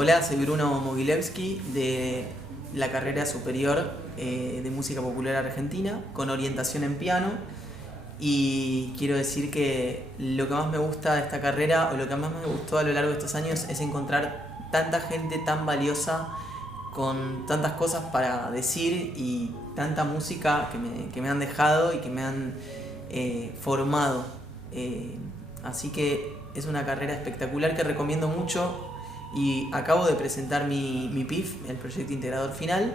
Hola, soy Bruno Mogilevsky de la carrera superior de Música Popular Argentina con orientación en piano, y quiero decir que lo que más me gusta de esta carrera o lo que más me gustó a lo largo de estos años es encontrar tanta gente tan valiosa con tantas cosas para decir y tanta música que me han dejado y que me han formado. Así que es una carrera espectacular que recomiendo mucho. Y acabo de presentar mi PIF, el proyecto integrador final,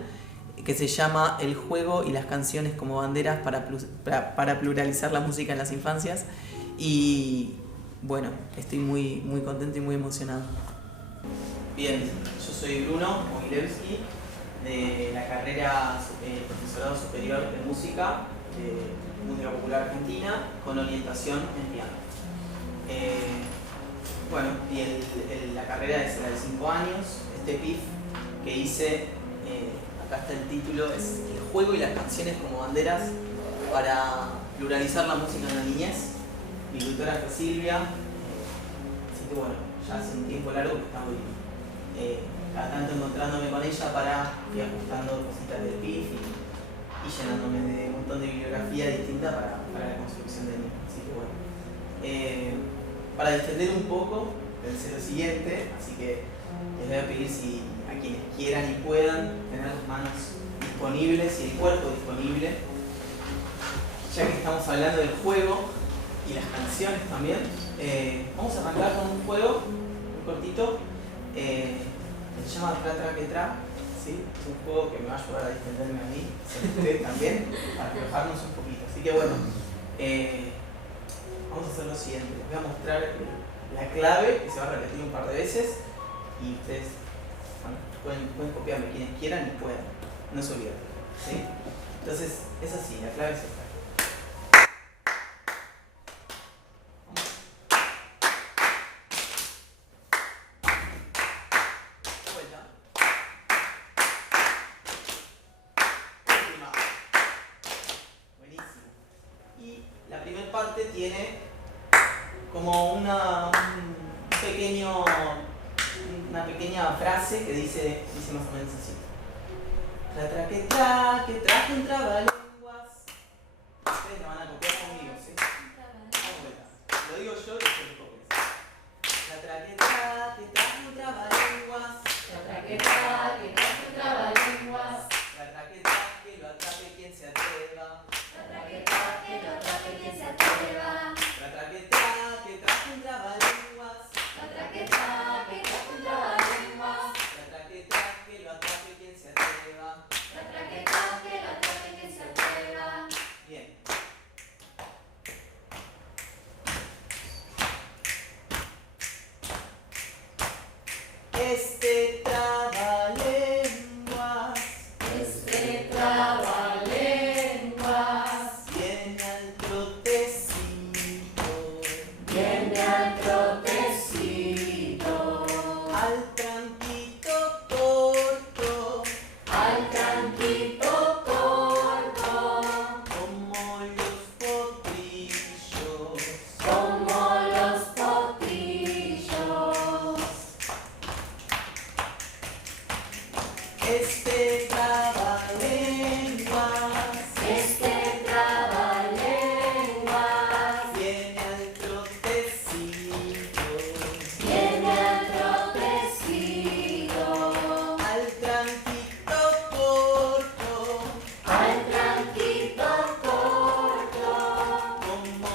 que se llama El juego y las canciones como banderas para pluralizar la música en las infancias. Y bueno, estoy muy contento y muy emocionado. Bien, yo soy Bruno Mogilevsky de la carrera Profesorado Superior de Música de Música Popular Argentina con orientación en piano. Bueno, y la carrera es la de 5 años. Este PIF que hice, acá está el título, es El juego y las canciones como banderas para pluralizar la música en la niñez. Mi tutora fue Silvia, así que bueno, ya hace un tiempo largo que estamos cada tanto encontrándome con ella para ir ajustando cositas del PIF y llenándome de un montón de bibliografía distinta para la construcción del mismo. Así que bueno. Para distender un poco, pensé lo siguiente, así que les voy a pedir a quienes quieran y puedan tener las manos disponibles y el cuerpo disponible, ya que estamos hablando del juego y las canciones también. Vamos a arrancar con un juego muy cortito, se llama Tra Tra Que Tra, ¿sí? Es un juego que me va a ayudar a distenderme a mí, a ustedes también, para relajarnos un poquito. Así que bueno, vamos a hacer lo siguiente, les voy a mostrar la clave que se va a repetir un par de veces y ustedes pueden copiarme quienes quieran y puedan, no se olviden, ¿sí? Entonces es así, la clave es esta. Vuelta. Última. Buenísimo. Y la primera parte tiene como una pequeña frase que dice más o menos así. Tra tra que traje un trabalenguas. Ustedes la van a copiar conmigo, ¿sí? Vamos a ver. Lo digo yo y ustedes lo copian. Tra tra que traje un trabalenguas. Tra tra que traje un trabalenguas. Tra tra que lo atrape quien se atreva. Tra tra que lo atrape quien se atreva. Tra tra que traje un trabalenguas. Tra tra que traje un trabalenguas. Tra tra que lo atrape quien se atreva. Tra tra que lo atrape quien se atreva. Bien. Este trabalenguas viene al trotecito, al tranquito corto, como los potrillos. Este trabalenguas viene al trotecito, al tranquito corto, como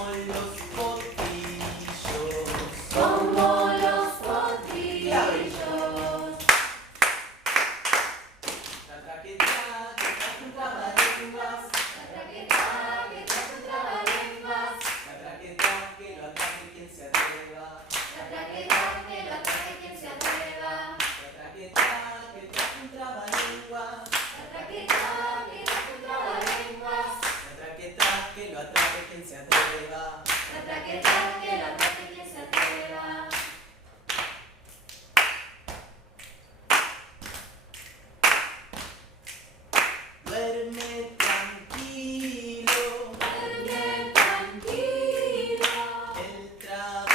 los potrillos. Tra tra que traje un trabalenguas. Tra tra que lo atrape quien se atreva. Tra tra que traje un trabalenguas. Tra tra que lo atrape quien se atreva. Duerme tranquilo, el trabalenguas.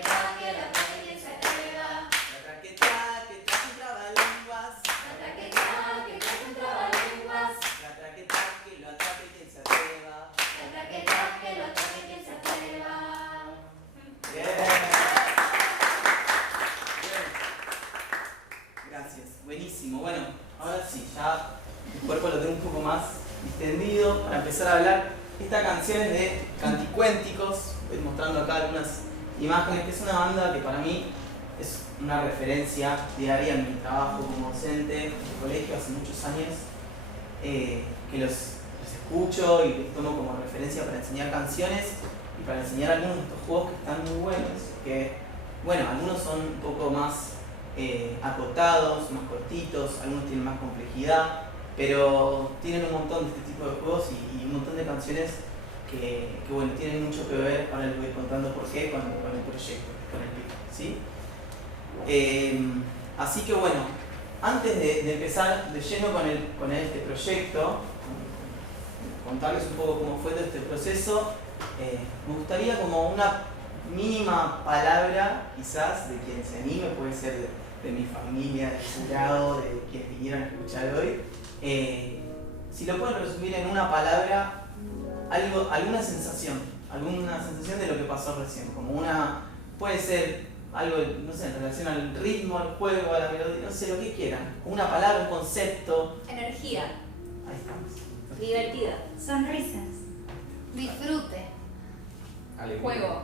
que lo toque quien se atreva. La traqueta que trae un trabalenguas. La traqueta que trae un trabalenguas. La traqueta que lo atrape quien se atreva. La traqueta que lo toque quien se atreva. Bien. Bien. Gracias, buenísimo. Bueno, ahora sí, ya el cuerpo lo tengo un poco más distendido para empezar a hablar. Esta canción es de Canticuénticos, voy mostrando acá algunas imágenes, que es una banda que para mí es una referencia diaria en mi trabajo como docente de colegio hace muchos años, que los escucho y los tomo como referencia para enseñar canciones y para enseñar algunos de estos juegos que están muy buenos, que bueno, algunos son un poco más acotados, más cortitos, algunos tienen más complejidad, pero tienen un montón de este tipo de juegos y un montón de canciones que bueno, tienen mucho que ver. Ahora les voy contando por qué con el proyecto, con el PIF, ¿sí? Así que bueno, antes de empezar de lleno con este proyecto, contarles un poco cómo fue todo este proceso, me gustaría como una mínima palabra, quizás, de quien se anime, puede ser de mi familia, del jurado, de quienes vinieron a escuchar hoy. Si lo pueden resumir en una palabra, alguna sensación de lo que pasó recién, como una, puede ser algo, no sé, en relación al ritmo, al juego, a la melodía, no sé, lo que quieran, una palabra, un concepto. Energía. Ahí estamos. Divertida. Sonrisas. Disfrute. Alegría. Juego.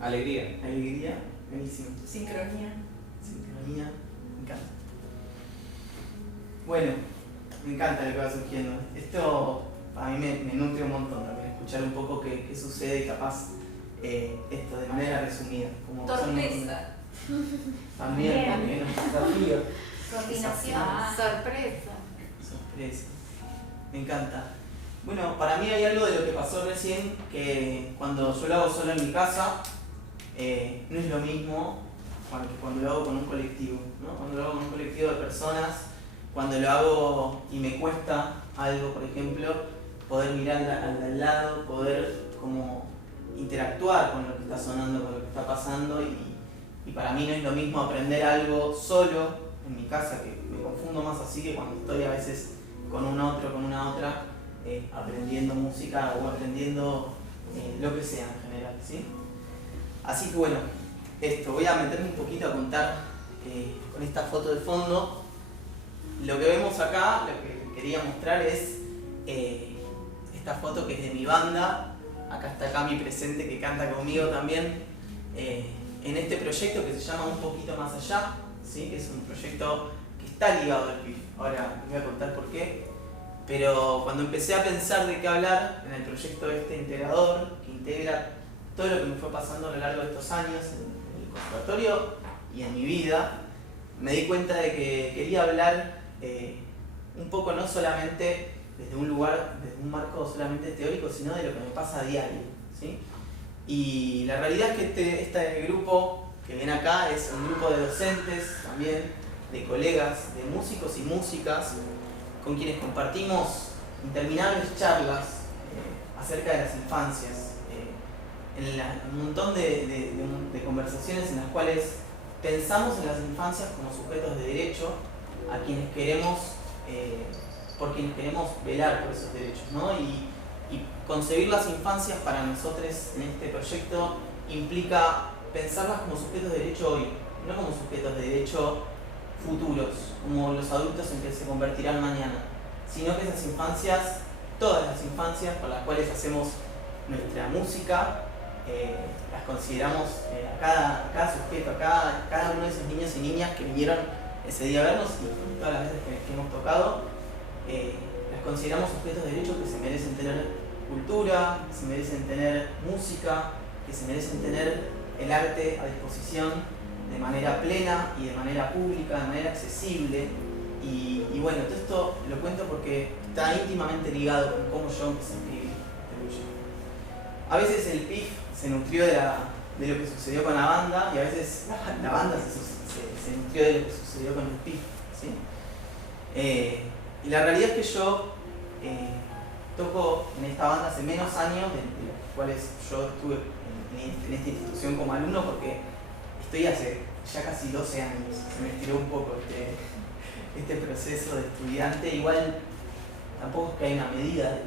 Alegría. Alegría, buenísimo. Sincronía. Sincronía, me encanta. Bueno, me encanta lo que va surgiendo. Esto a mí me nutre un montón también, escuchar un poco qué sucede y capaz esto de manera resumida. Como Torpeza. También, un desafío. Coordinación. Ah. Sorpresa. Sorpresa. Me encanta. Bueno, para mí hay algo de lo que pasó recién, que cuando yo lo hago solo en mi casa, no es lo mismo que cuando lo hago con un colectivo, ¿no? Cuando lo hago con un colectivo de personas, cuando lo hago y me cuesta algo, por ejemplo, poder mirar al lado, poder como interactuar con lo que está sonando, con lo que está pasando, y para mí no es lo mismo aprender algo solo en mi casa, que me confundo más así que cuando estoy a veces con un otro, con una otra, aprendiendo música o aprendiendo lo que sea en general, ¿sí? Así que bueno, voy a meterme un poquito a contar con esta foto de fondo. Lo que vemos acá, lo que quería mostrar es esta foto que es de mi banda. Acá está Cami presente, que canta conmigo también en este proyecto que se llama Un Poquito Más Allá, ¿sí? Que es un proyecto que está ligado al PIF. Ahora les voy a contar por qué. Pero cuando empecé a pensar de qué hablar en el proyecto integrador, que integra todo lo que me fue pasando a lo largo de estos años en el conservatorio y en mi vida, me di cuenta de que quería hablar un poco no solamente desde un lugar, desde un marco solamente teórico, sino de lo que me pasa a diario, ¿sí? Y la realidad es que este grupo que viene acá es un grupo de docentes, también de colegas, de músicos y músicas, con quienes compartimos interminables charlas acerca de las infancias, un montón de conversaciones en las cuales pensamos en las infancias como sujetos de derecho a quienes queremos, por quienes queremos velar por esos derechos, ¿no? Y concebir las infancias para nosotros en este proyecto implica pensarlas como sujetos de derecho hoy, no como sujetos de derecho futuros, como los adultos en que se convertirán mañana, sino que esas infancias, todas las infancias por las cuales hacemos nuestra música, las consideramos a cada sujeto, a cada uno de esos niños y niñas que vinieron ese día a vernos y todas las veces que hemos tocado, las consideramos sujetos de derecho que se merecen tener cultura, que se merecen tener música, que se merecen tener el arte a disposición de manera plena y de manera pública, de manera accesible. Y bueno, todo esto lo cuento porque está íntimamente ligado con cómo yo empecé a escribir este proyecto. A veces el PIF se nutrió de lo que sucedió con la banda, y a veces la banda se nutrió de lo que sucedió con el PIF, ¿sí? Y la realidad es que yo toco en esta banda hace menos años, de los cuales yo estuve en esta institución como alumno porque estoy hace ya casi 12 años, se me estiró un poco este proceso de estudiante. Igual tampoco es que hay una medida,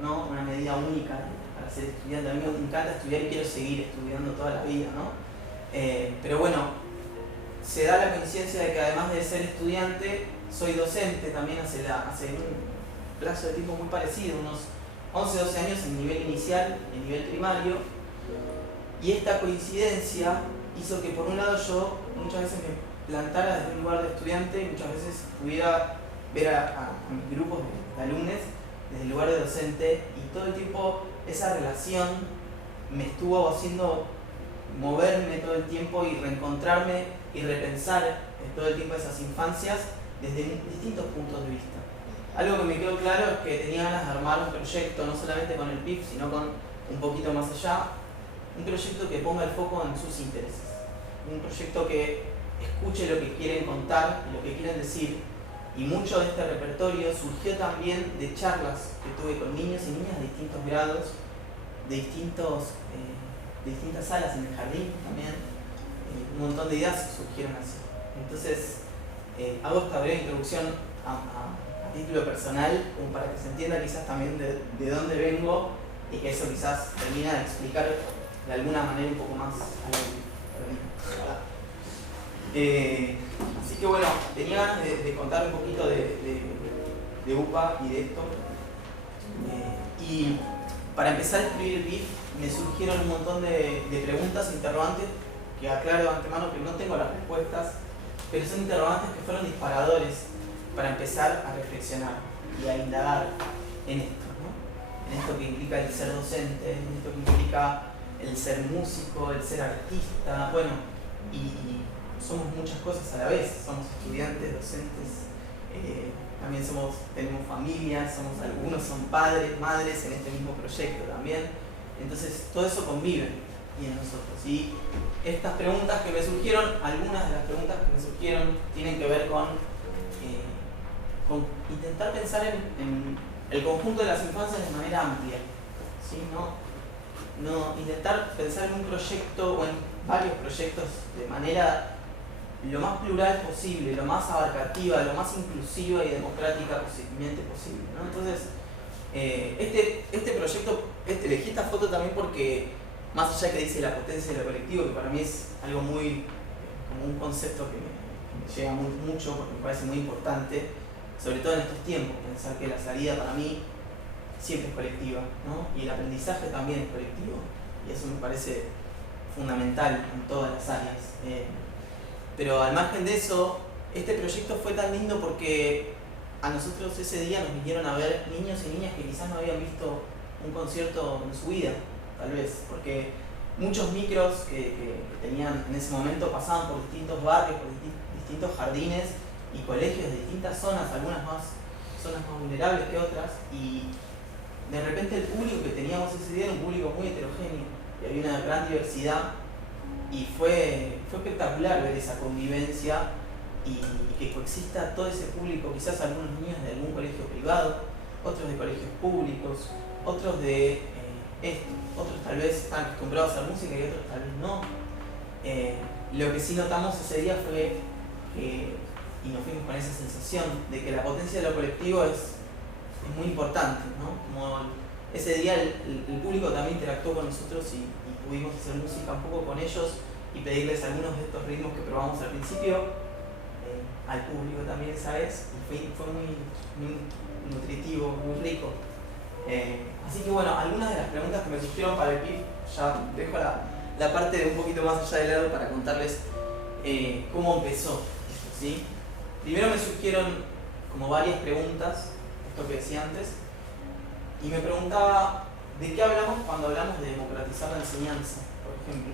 ¿no? Una medida única para ser estudiante. A mí me encanta estudiar y quiero seguir estudiando toda la vida, ¿no? Pero bueno, se da la coincidencia de que además de ser estudiante, soy docente también hace un plazo de tiempo muy parecido, unos 11-12 años en nivel inicial, en nivel primario, y esta coincidencia hizo que por un lado yo muchas veces me plantara desde un lugar de estudiante y muchas veces pudiera ver a mis grupos de alumnos desde el lugar de docente, y todo el tiempo esa relación me estuvo haciendo moverme todo el tiempo y reencontrarme y repensar todo el tiempo esas infancias desde distintos puntos de vista. Algo que me quedó claro es que tenía ganas de armar un proyecto, no solamente con el PIF, sino con un poquito más allá, un proyecto que ponga el foco en sus intereses, un proyecto que escuche lo que quieren contar y lo que quieren decir. Y mucho de este repertorio surgió también de charlas que tuve con niños y niñas de distintos grados, de distintas salas en el jardín también. Un montón de ideas surgieron así. Entonces, hago esta breve introducción a título personal, como para que se entienda quizás también de dónde vengo, y que eso quizás termina de explicar de alguna manera un poco más así que bueno, tenía ganas de contar un poquito de UPA y de esto. Y para empezar a escribir el PIF me surgieron un montón de preguntas, interrogantes, que aclaro de antemano que no tengo las respuestas, pero son interrogantes que fueron disparadores para empezar a reflexionar y a indagar en esto, ¿no? En esto que implica el ser docente, en esto que implica el ser músico, el ser artista, bueno, y somos muchas cosas a la vez, somos estudiantes, docentes, también tenemos familias, algunos son padres, madres en este mismo proyecto también, entonces todo eso convive y en nosotros. Y estas preguntas que me surgieron, algunas de las preguntas que me surgieron tienen que ver con intentar pensar en el conjunto de las infancias de manera amplia, ¿sí? No intentar pensar en un proyecto o en varios proyectos de manera lo más plural posible, lo más abarcativa, lo más inclusiva y democrática posible, ¿no? Entonces, este proyecto, elegí esta foto también porque, más allá que dice la potencia de lo colectivo, que para mí es algo muy, como un concepto que me llega mucho, porque me parece muy importante, sobre todo en estos tiempos, pensar que la salida para mí siempre es colectiva, ¿no? Y el aprendizaje también es colectivo, y eso me parece fundamental en todas las áreas. Pero al margen de eso, este proyecto fue tan lindo porque a nosotros ese día nos vinieron a ver niños y niñas que quizás no habían visto un concierto en su vida, tal vez, porque muchos micros que tenían en ese momento pasaban por distintos barrios, por distintos jardines y colegios de distintas zonas, algunas zonas más vulnerables que otras, y de repente el público que teníamos ese día era un público muy heterogéneo y había una gran diversidad. Y fue espectacular ver esa convivencia y que coexista todo ese público, quizás algunos niños de algún colegio privado, otros de colegios públicos, otros de otros tal vez están acostumbrados a la música y otros tal vez no. Lo que sí notamos ese día fue y nos fuimos con esa sensación de que la potencia de lo colectivo es muy importante, ¿no? Como ese día el público también interactuó con nosotros y pudimos hacer música un poco con ellos y pedirles algunos de estos ritmos que probamos al principio al público también, ¿sabes? Y fue muy nutritivo, muy rico. Así que bueno, algunas de las preguntas que me surgieron para el PIF, ya dejo la parte de un poquito más allá de lado para contarles cómo empezó esto, ¿sí? Primero me surgieron como varias preguntas, esto que decía antes, y me preguntaba ¿de qué hablamos cuando hablamos de democratizar la enseñanza, por ejemplo?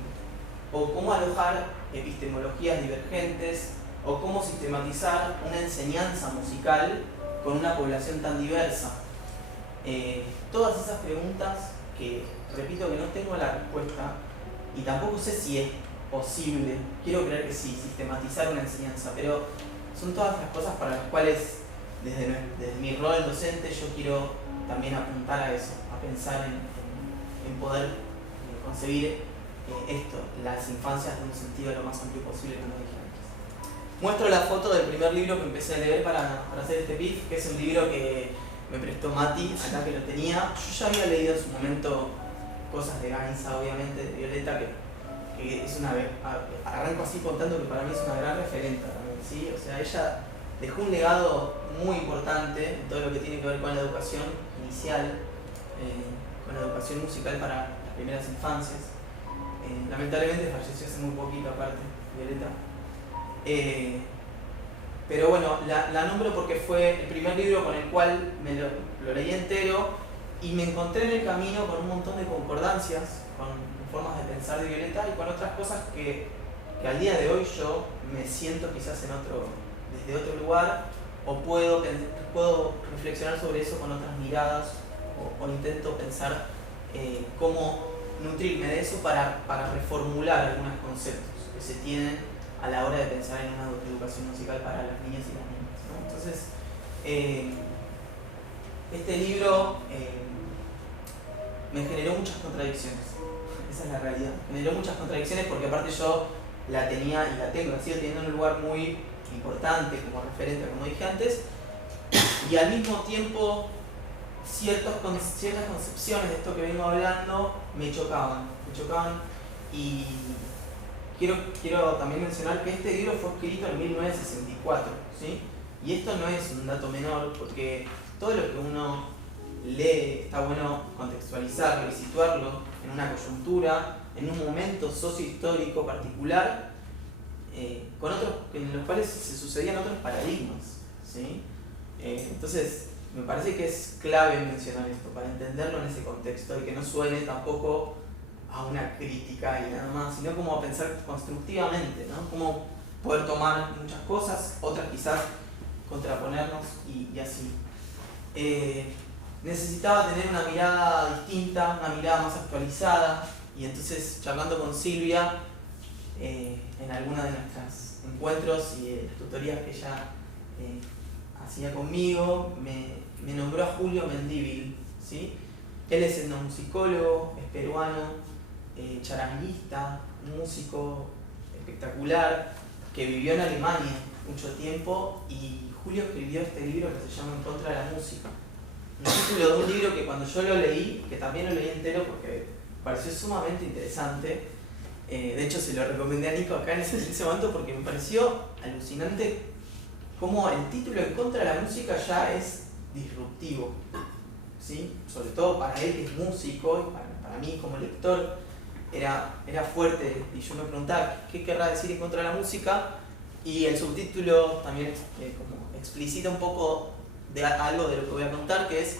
O cómo alojar epistemologías divergentes, o cómo sistematizar una enseñanza musical con una población tan diversa. Todas esas preguntas que, repito, que no tengo la respuesta, y tampoco sé si es posible, quiero creer que sí, sistematizar una enseñanza, pero son todas las cosas para las cuales, desde mi rol docente, yo quiero también apuntar a eso, a pensar en poder concebir las infancias en un sentido lo más amplio posible, como dije antes. Muestro la foto del primer libro que empecé a leer para hacer este pif, que es un libro que me prestó Mati, acá que lo tenía. Yo ya había leído en su momento cosas de Gainza, obviamente, de Violeta, que es una... Arranco así contando que para mí es una gran referente también, ¿sí? O sea, ella dejó un legado muy importante en todo lo que tiene que ver con la educación inicial, con la educación musical para las primeras infancias. Lamentablemente falleció hace muy poquito aparte, Violeta. Pero bueno, la nombro porque fue el primer libro con el cual lo leí entero y me encontré en el camino con un montón de concordancias, con formas de pensar de Violeta y con otras cosas que al día de hoy yo me siento quizás desde otro lugar, o puedo reflexionar sobre eso con otras miradas, o intento pensar cómo nutrirme de eso para reformular algunos conceptos que se tienen a la hora de pensar en una educación musical para las niñas y las niñas, ¿no? Entonces, este libro me generó muchas contradicciones, esa es la realidad. Me generó muchas contradicciones porque aparte yo la tenía y la tengo, la sigo teniendo en un lugar muy importante como referente, como dije antes, y al mismo tiempo ciertas concepciones de esto que vengo hablando me chocaban y quiero también mencionar que este libro fue escrito en 1964, ¿sí? Y esto no es un dato menor porque todo lo que uno lee está bueno contextualizarlo y situarlo en una coyuntura, en un momento sociohistórico particular, en los cuales se sucedían otros paradigmas, ¿sí? Entonces, me parece que es clave mencionar esto para entenderlo en ese contexto y que no suene tampoco a una crítica y nada más, sino como a pensar constructivamente, ¿no? Cómo poder tomar muchas cosas, otras quizás contraponernos y así. Necesitaba tener una mirada distinta, una mirada más actualizada, y entonces charlando con Silvia en alguna de nuestros encuentros y tutorías que ella hacía conmigo, me nombró a Julio Mendívil, ¿sí? Él es etnomusicólogo, es peruano, charanguista, músico espectacular, que vivió en Alemania mucho tiempo, y Julio escribió este libro que se llama En contra de la música. Un título de un libro que cuando yo lo leí, que también lo leí entero porque me pareció sumamente interesante, de hecho se lo recomendé a Nico acá en ese momento porque me pareció alucinante cómo el título En contra de la música ya es disruptivo, ¿sí? Sobre todo para él que es músico, y para mí como lector era fuerte, y yo me preguntaba qué querrá decir En contra de la música, y el subtítulo también como explicita un poco de algo de lo que voy a contar, que es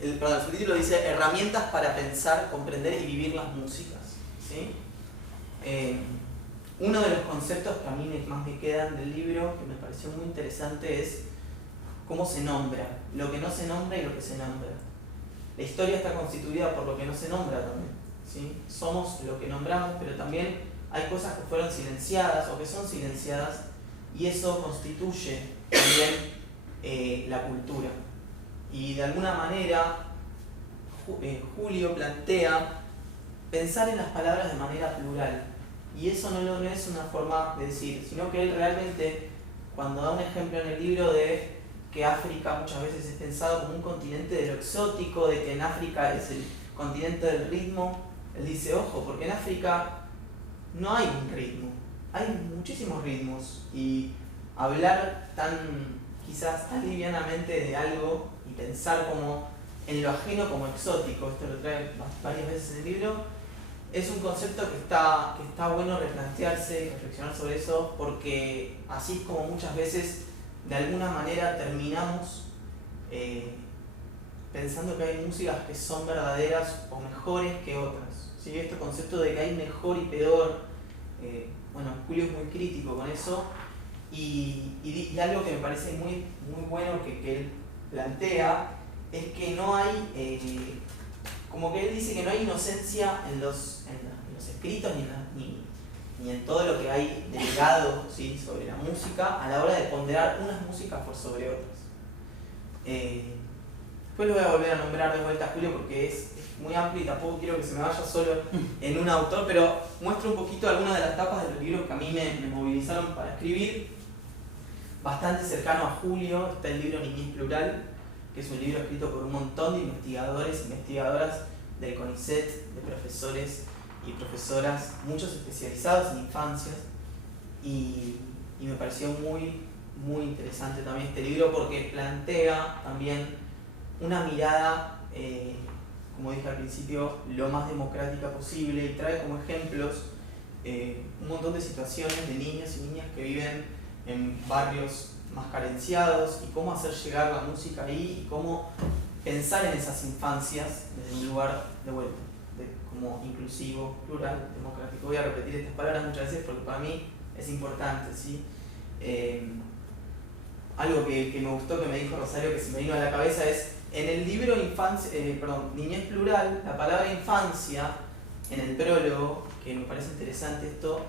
el subtítulo dice Herramientas para pensar, comprender y vivir las músicas, ¿sí? Uno de los conceptos que a mí más me quedan del libro, que me pareció muy interesante, es cómo se nombra, lo que no se nombra y lo que se nombra. La historia está constituida por lo que no se nombra también, ¿sí? Somos lo que nombramos, pero también hay cosas que fueron silenciadas o que son silenciadas, y eso constituye también la cultura. Y de alguna manera Julio plantea pensar en las palabras de manera plural, y eso no es una forma de decir, sino que él realmente, cuando da un ejemplo en el libro de que África muchas veces es pensado como un continente de lo exótico, de que en África es el continente del ritmo, él dice, ojo, porque en África no hay un ritmo, hay muchísimos ritmos, y hablar quizás tan livianamente de algo y pensar como en lo ajeno como exótico, esto lo trae varias veces en el libro, es un concepto que está bueno replantearse y reflexionar sobre eso, porque así como muchas veces de alguna manera terminamos pensando que hay músicas que son verdaderas o mejores que otras, ¿sí? Este concepto de que hay mejor y peor, bueno, Julio es muy crítico con eso, y algo que me parece muy, muy bueno que él plantea es que no hay, como que él dice que no hay inocencia en los escritos ni en todo lo que hay de legado, ¿sí? Sobre la música a la hora de ponderar unas músicas por sobre otras. Después lo voy a volver a nombrar de vuelta, Julio, porque es muy amplio y tampoco quiero que se me vaya solo en un autor, pero muestro un poquito algunas de las tapas de los libros que a mí me movilizaron para escribir. Bastante cercano a Julio está el libro Niñez Plural, que es un libro escrito por un montón de investigadores e investigadoras del CONICET, de profesores y profesoras, muchos especializados en infancias, y me pareció muy interesante también este libro porque plantea también una mirada, como dije al principio, lo más democrática posible, y trae como ejemplos un montón de situaciones de niños y niñas que viven en barrios más carenciados y cómo hacer llegar la música ahí y cómo pensar en esas infancias desde un lugar de vuelta, como inclusivo, plural, democrático. Voy a repetir estas palabras muchas veces porque para mí es importante, ¿sí? Algo que me gustó que me dijo Rosario, que se me vino a la cabeza, es en el libro Niñez Plural, la palabra infancia, en el prólogo, que me parece interesante esto,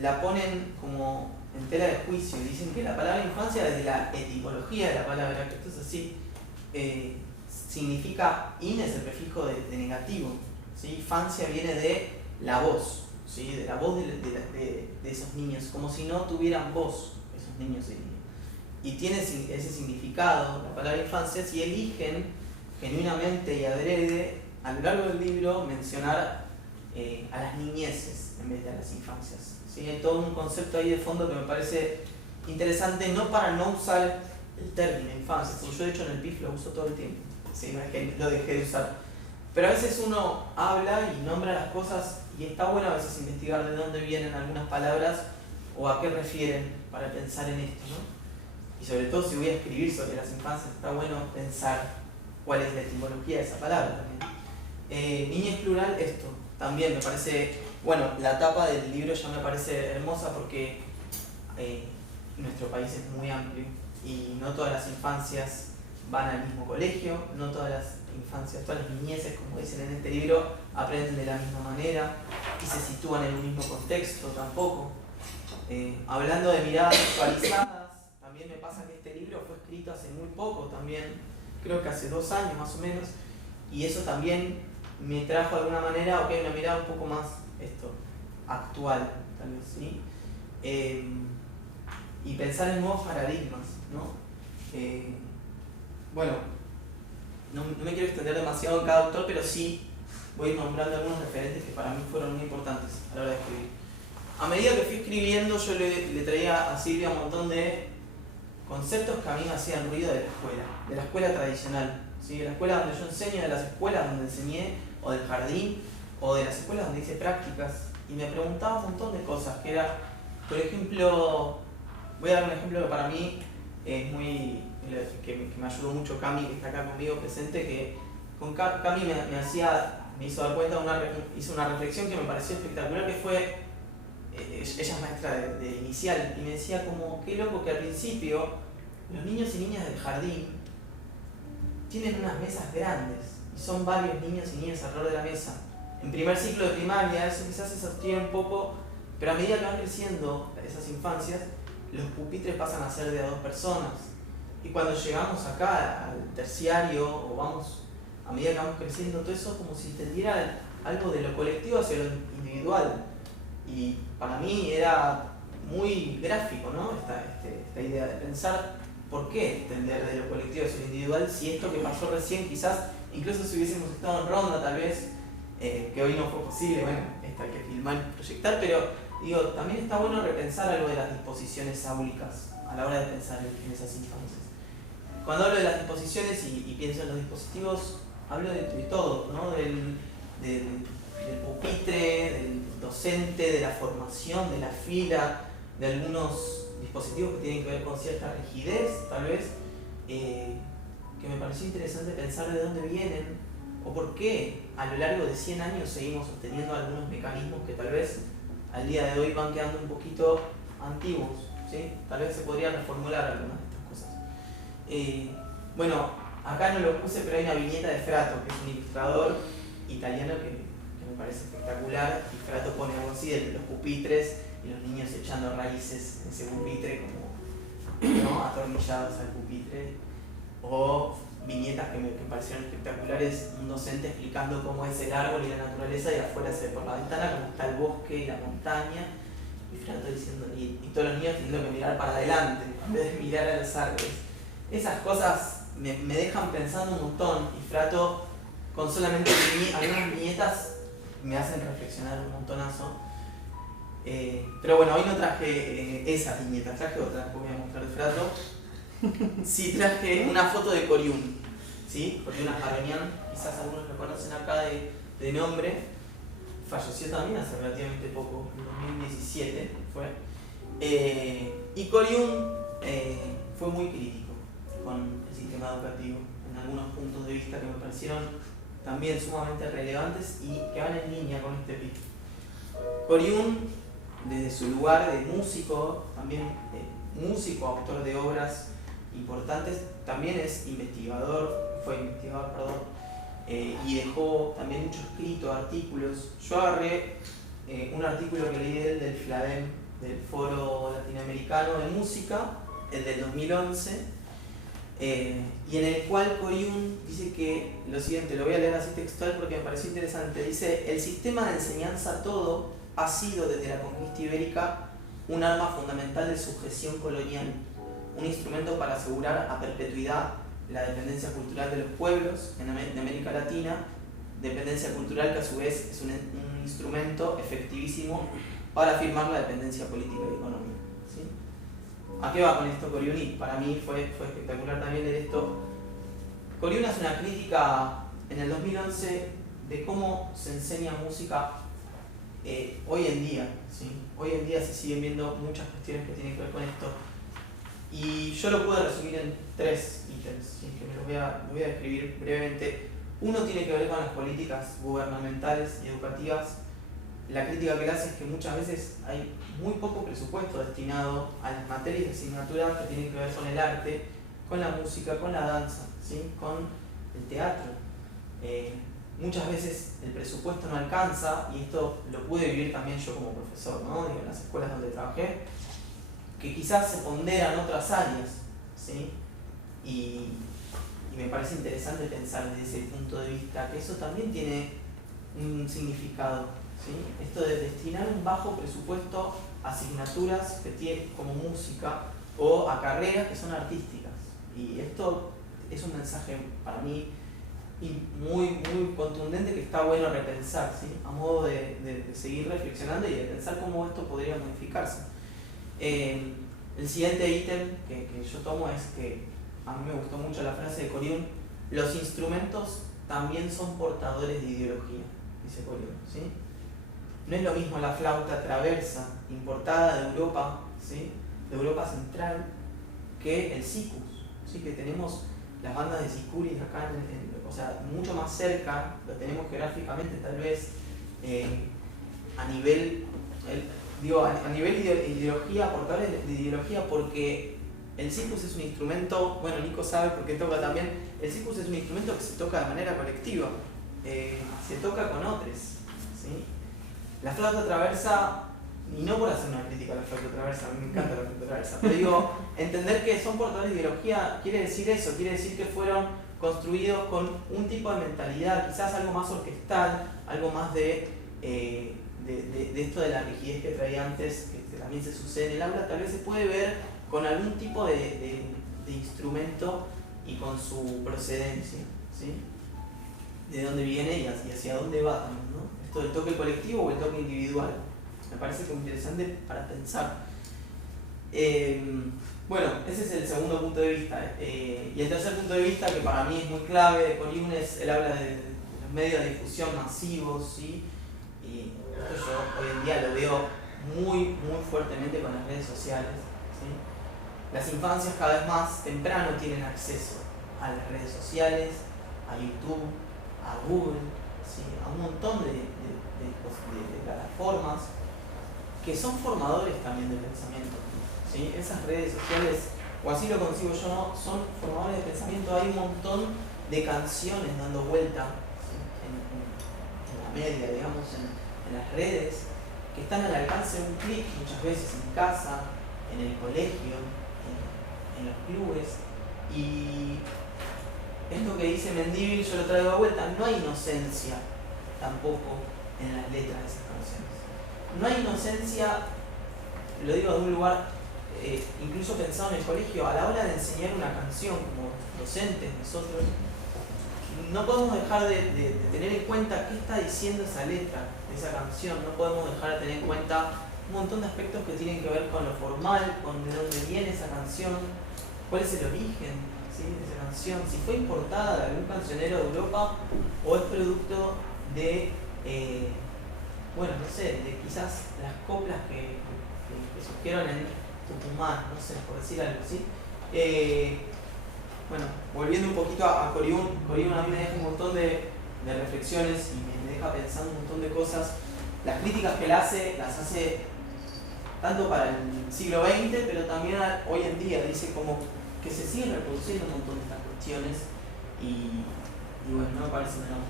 la ponen como en tela de juicio y dicen que la palabra infancia, desde la etimología de la palabra, que esto es así, significa, in es el prefijo de negativo, ¿sí? Infancia viene de la voz, ¿sí? De la voz de esos niños, como si no tuvieran voz esos niños y niñas. Y tiene ese significado, la palabra infancia, si eligen genuinamente y adrede a lo largo del libro mencionar a las niñeces en vez de a las infancias. ¿Sí? Hay todo un concepto ahí de fondo que me parece interesante, no para no usar el término infancia, porque yo de hecho en el PIF lo uso todo el tiempo, ¿sí? No es que lo dejé de usar. Pero a veces uno habla y nombra las cosas y está bueno a veces investigar de dónde vienen algunas palabras o a qué refieren para pensar en esto, ¿no? Y sobre todo si voy a escribir sobre las infancias, está bueno pensar cuál es la etimología de esa palabra también. Niñez Plural, esto también me parece, bueno, la tapa del libro ya me parece hermosa porque nuestro país es muy amplio y no todas las infancias van al mismo colegio, no todas las infancias, todas las niñeces, como dicen en este libro, aprenden de la misma manera y se sitúan en un mismo contexto tampoco. Hablando de miradas actualizadas, también me pasa que este libro fue escrito hace muy poco también, creo que hace 2 años más o menos, y eso también me trajo de alguna manera, una mirada un poco más actual, tal vez, ¿sí? Y pensar en nuevos paradigmas, ¿no? Bueno, no me quiero extender demasiado en cada autor, pero sí voy a ir nombrando algunos referentes que para mí fueron muy importantes a la hora de escribir. A medida que fui escribiendo, yo le traía a Silvia un montón de conceptos que a mí me hacían ruido de la escuela tradicional, ¿sí? De la escuela donde yo enseño, de las escuelas donde enseñé, o del jardín, o de las escuelas donde hice prácticas, y me preguntaba un montón de cosas, que era, por ejemplo, voy a dar un ejemplo que para mí es que me ayudó mucho Cami, que está acá conmigo presente, que con Cami me hizo dar cuenta, hizo una reflexión que me pareció espectacular, que fue, ella es maestra de inicial, y me decía como, qué loco que al principio los niños y niñas del jardín tienen unas mesas grandes, y son varios niños y niñas alrededor de la mesa. En primer ciclo de primaria eso quizás se sostiene un poco, pero a medida que van creciendo esas infancias, los pupitres pasan a ser de a 2 personas. Y cuando llegamos acá al terciario, o vamos, a medida que vamos creciendo, todo eso como si tendiera algo de lo colectivo hacia lo individual. Y para mí era muy gráfico, ¿no? Esta idea de pensar por qué tender de lo colectivo hacia lo individual, si esto que pasó recién quizás, incluso si hubiésemos estado en Ronda tal vez, que hoy no fue posible, bueno, esto hay que filmar y proyectar, pero digo, también está bueno repensar algo de las disposiciones áulicas a la hora de pensar en esas infancias. Cuando hablo de las disposiciones y pienso en los dispositivos, hablo de todo, ¿no? Del pupitre, del docente, de la formación, de la fila, de algunos dispositivos que tienen que ver con cierta rigidez, tal vez, que me pareció interesante pensar de dónde vienen o por qué a lo largo de 100 años seguimos sosteniendo algunos mecanismos que tal vez al día de hoy van quedando un poquito antiguos, ¿sí? Tal vez se podría reformular algunas de estas cosas. Bueno, acá no lo puse, pero hay una viñeta de Frato, que es un ilustrador italiano que me parece espectacular, y Frato pone algo así de los pupitres y los niños echando raíces en ese pupitre como, ¿no?, atornillados al pupitre, o viñetas que me parecieron espectaculares, un docente explicando cómo es el árbol y la naturaleza, y afuera se ve por la ventana cómo está el bosque y la montaña, y Frato diciendo, y todos los niños teniendo que mirar para adelante en vez de mirar a los árboles. Esas cosas me dejan pensando un montón, y Frato con solamente algunas viñetas me hacen reflexionar un montonazo. Pero bueno, hoy no traje esas viñetas, traje otras que voy a mostrar de Frato. Sí, traje una foto de Coriún, ¿sí? Coriún Ajaronian, quizás algunos lo conocen acá de nombre. Falleció también hace relativamente poco, en 2017 fue. Y Coriún fue muy crítico con el sistema educativo en algunos puntos de vista que me parecieron también sumamente relevantes y que van en línea con este pico. Coriún, desde su lugar de músico, también músico, autor de obras importantes, también es fue investigador, y dejó también mucho escrito, artículos. Yo agarré un artículo que leí de él del FLADEM, del Foro Latinoamericano de Música, el del 2011, y en el cual Coriún dice que lo siguiente, lo voy a leer así textual porque me pareció interesante. Dice: el sistema de enseñanza todo ha sido desde la conquista ibérica un arma fundamental de sujeción colonial, un instrumento para asegurar a perpetuidad la dependencia cultural de los pueblos de América Latina, dependencia cultural que a su vez es un instrumento efectivísimo para afirmar la dependencia política y económica. ¿Sí? ¿A qué va con esto Coriún? Y para mí fue espectacular también leer esto. Coriún hace una crítica en el 2011 de cómo se enseña música hoy en día. ¿Sí? Hoy en día se siguen viendo muchas cuestiones que tienen que ver con esto. Y yo lo puedo resumir en 3 ítems, ¿sí? Que me los voy a describir brevemente. Uno tiene que ver con las políticas gubernamentales y educativas. La crítica que él hace es que muchas veces hay muy poco presupuesto destinado a las materias de asignatura que tienen que ver con el arte, con la música, con la danza, ¿sí? Con el teatro. Muchas veces el presupuesto no alcanza, y esto lo pude vivir también yo como profesor, ¿no? Digo, en las escuelas donde trabajé, que quizás se ponderan otras áreas, ¿sí? Y me parece interesante pensar desde ese punto de vista que eso también tiene un significado, ¿sí? Esto de destinar un bajo presupuesto a asignaturas que tienen como música o a carreras que son artísticas. Y esto es un mensaje para mí muy contundente que está bueno repensar, ¿sí? A modo de seguir reflexionando y de pensar cómo esto podría modificarse. El siguiente ítem que yo tomo es que a mí me gustó mucho la frase de Coriún: los instrumentos también son portadores de ideología, dice Coriún, ¿sí? No es lo mismo la flauta traversa importada de Europa, ¿sí? De Europa Central, que el sikus, ¿sí? Que tenemos las bandas de sicuris acá, o sea, mucho más cerca, lo tenemos geográficamente tal vez, a nivel de ideología, portadores de ideología, porque el sikus es un instrumento, bueno, Nico sabe porque toca también, el sikus es un instrumento que se toca de manera colectiva, se toca con otros, ¿sí? La flauta traversa, y no por hacer una crítica a la flauta traversa, a mí me encanta la flauta traversa, pero digo, entender que son portadores de ideología quiere decir eso, quiere decir que fueron construidos con un tipo de mentalidad, quizás algo más orquestal, algo más de esto de la rigidez que traía antes, que también se sucede en el aula. Tal vez se puede ver con algún tipo de instrumento y con su procedencia, ¿sí? De dónde viene y hacia dónde va también, ¿no? Esto del toque colectivo o el toque individual. Me parece que es interesante para pensar. Bueno, ese es el segundo punto de vista. Y el tercer punto de vista, que para mí es muy clave de Coriún, es él habla de los medios de difusión masivos, ¿sí? Y esto yo hoy en día lo veo muy fuertemente con las redes sociales, ¿sí? Las infancias cada vez más temprano tienen acceso a las redes sociales, a YouTube, a Google, ¿sí? A un montón de plataformas que son formadores también del pensamiento, ¿sí? Esas redes sociales, o así lo consigo yo, ¿no? Son formadores de pensamiento. Hay un montón de canciones dando vuelta, ¿sí? en la media, digamos, en las redes, que están al alcance de un clic, muchas veces en casa, en el colegio, en los clubes, y esto que dice Mendívil yo lo traigo de vuelta, no hay inocencia tampoco en las letras de esas canciones. No hay inocencia, lo digo de un lugar, incluso pensado en el colegio, a la hora de enseñar una canción como docentes nosotros, no podemos dejar de tener en cuenta qué está diciendo esa letra de esa canción, no podemos dejar de tener en cuenta un montón de aspectos que tienen que ver con lo formal, con de dónde viene esa canción, cuál es el origen, ¿sí?, de esa canción, si fue importada de algún cancionero de Europa o es producto de, bueno, no sé, de quizás las coplas que surgieron en Tucumán, no sé, por decir algo, ¿sí? Bueno, volviendo un poquito a Corriún a mí me deja un montón de reflexiones y me deja pensando un montón de cosas. Las críticas que él hace, las hace tanto para el siglo XX, pero también hoy en día, dice como que se siguen reproduciendo un montón de estas cuestiones y bueno, no me parece menor.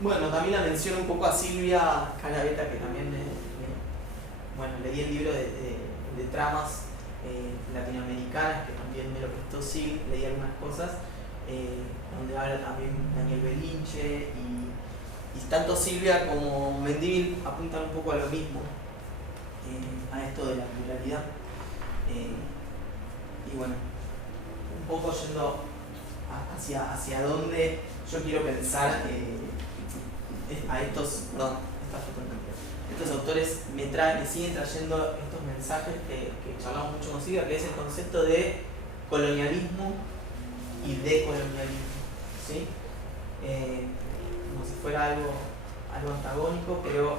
Bueno, también la menciono un poco a Silvia Calaveta, que también bueno, leí el libro de tramas latinoamericanas, que también me lo prestó Sil, leí algunas cosas, donde habla también Daniel Belinche, y tanto Silvia como Mendívil apuntan un poco a lo mismo, a esto de la pluralidad. Y bueno, un poco yendo hacia dónde yo quiero pensar a estos autores me siguen trayendo estos mensajes que charlamos mucho con Silvia, que es el concepto de colonialismo y decolonialismo, ¿sí? Como si fuera algo antagónico, pero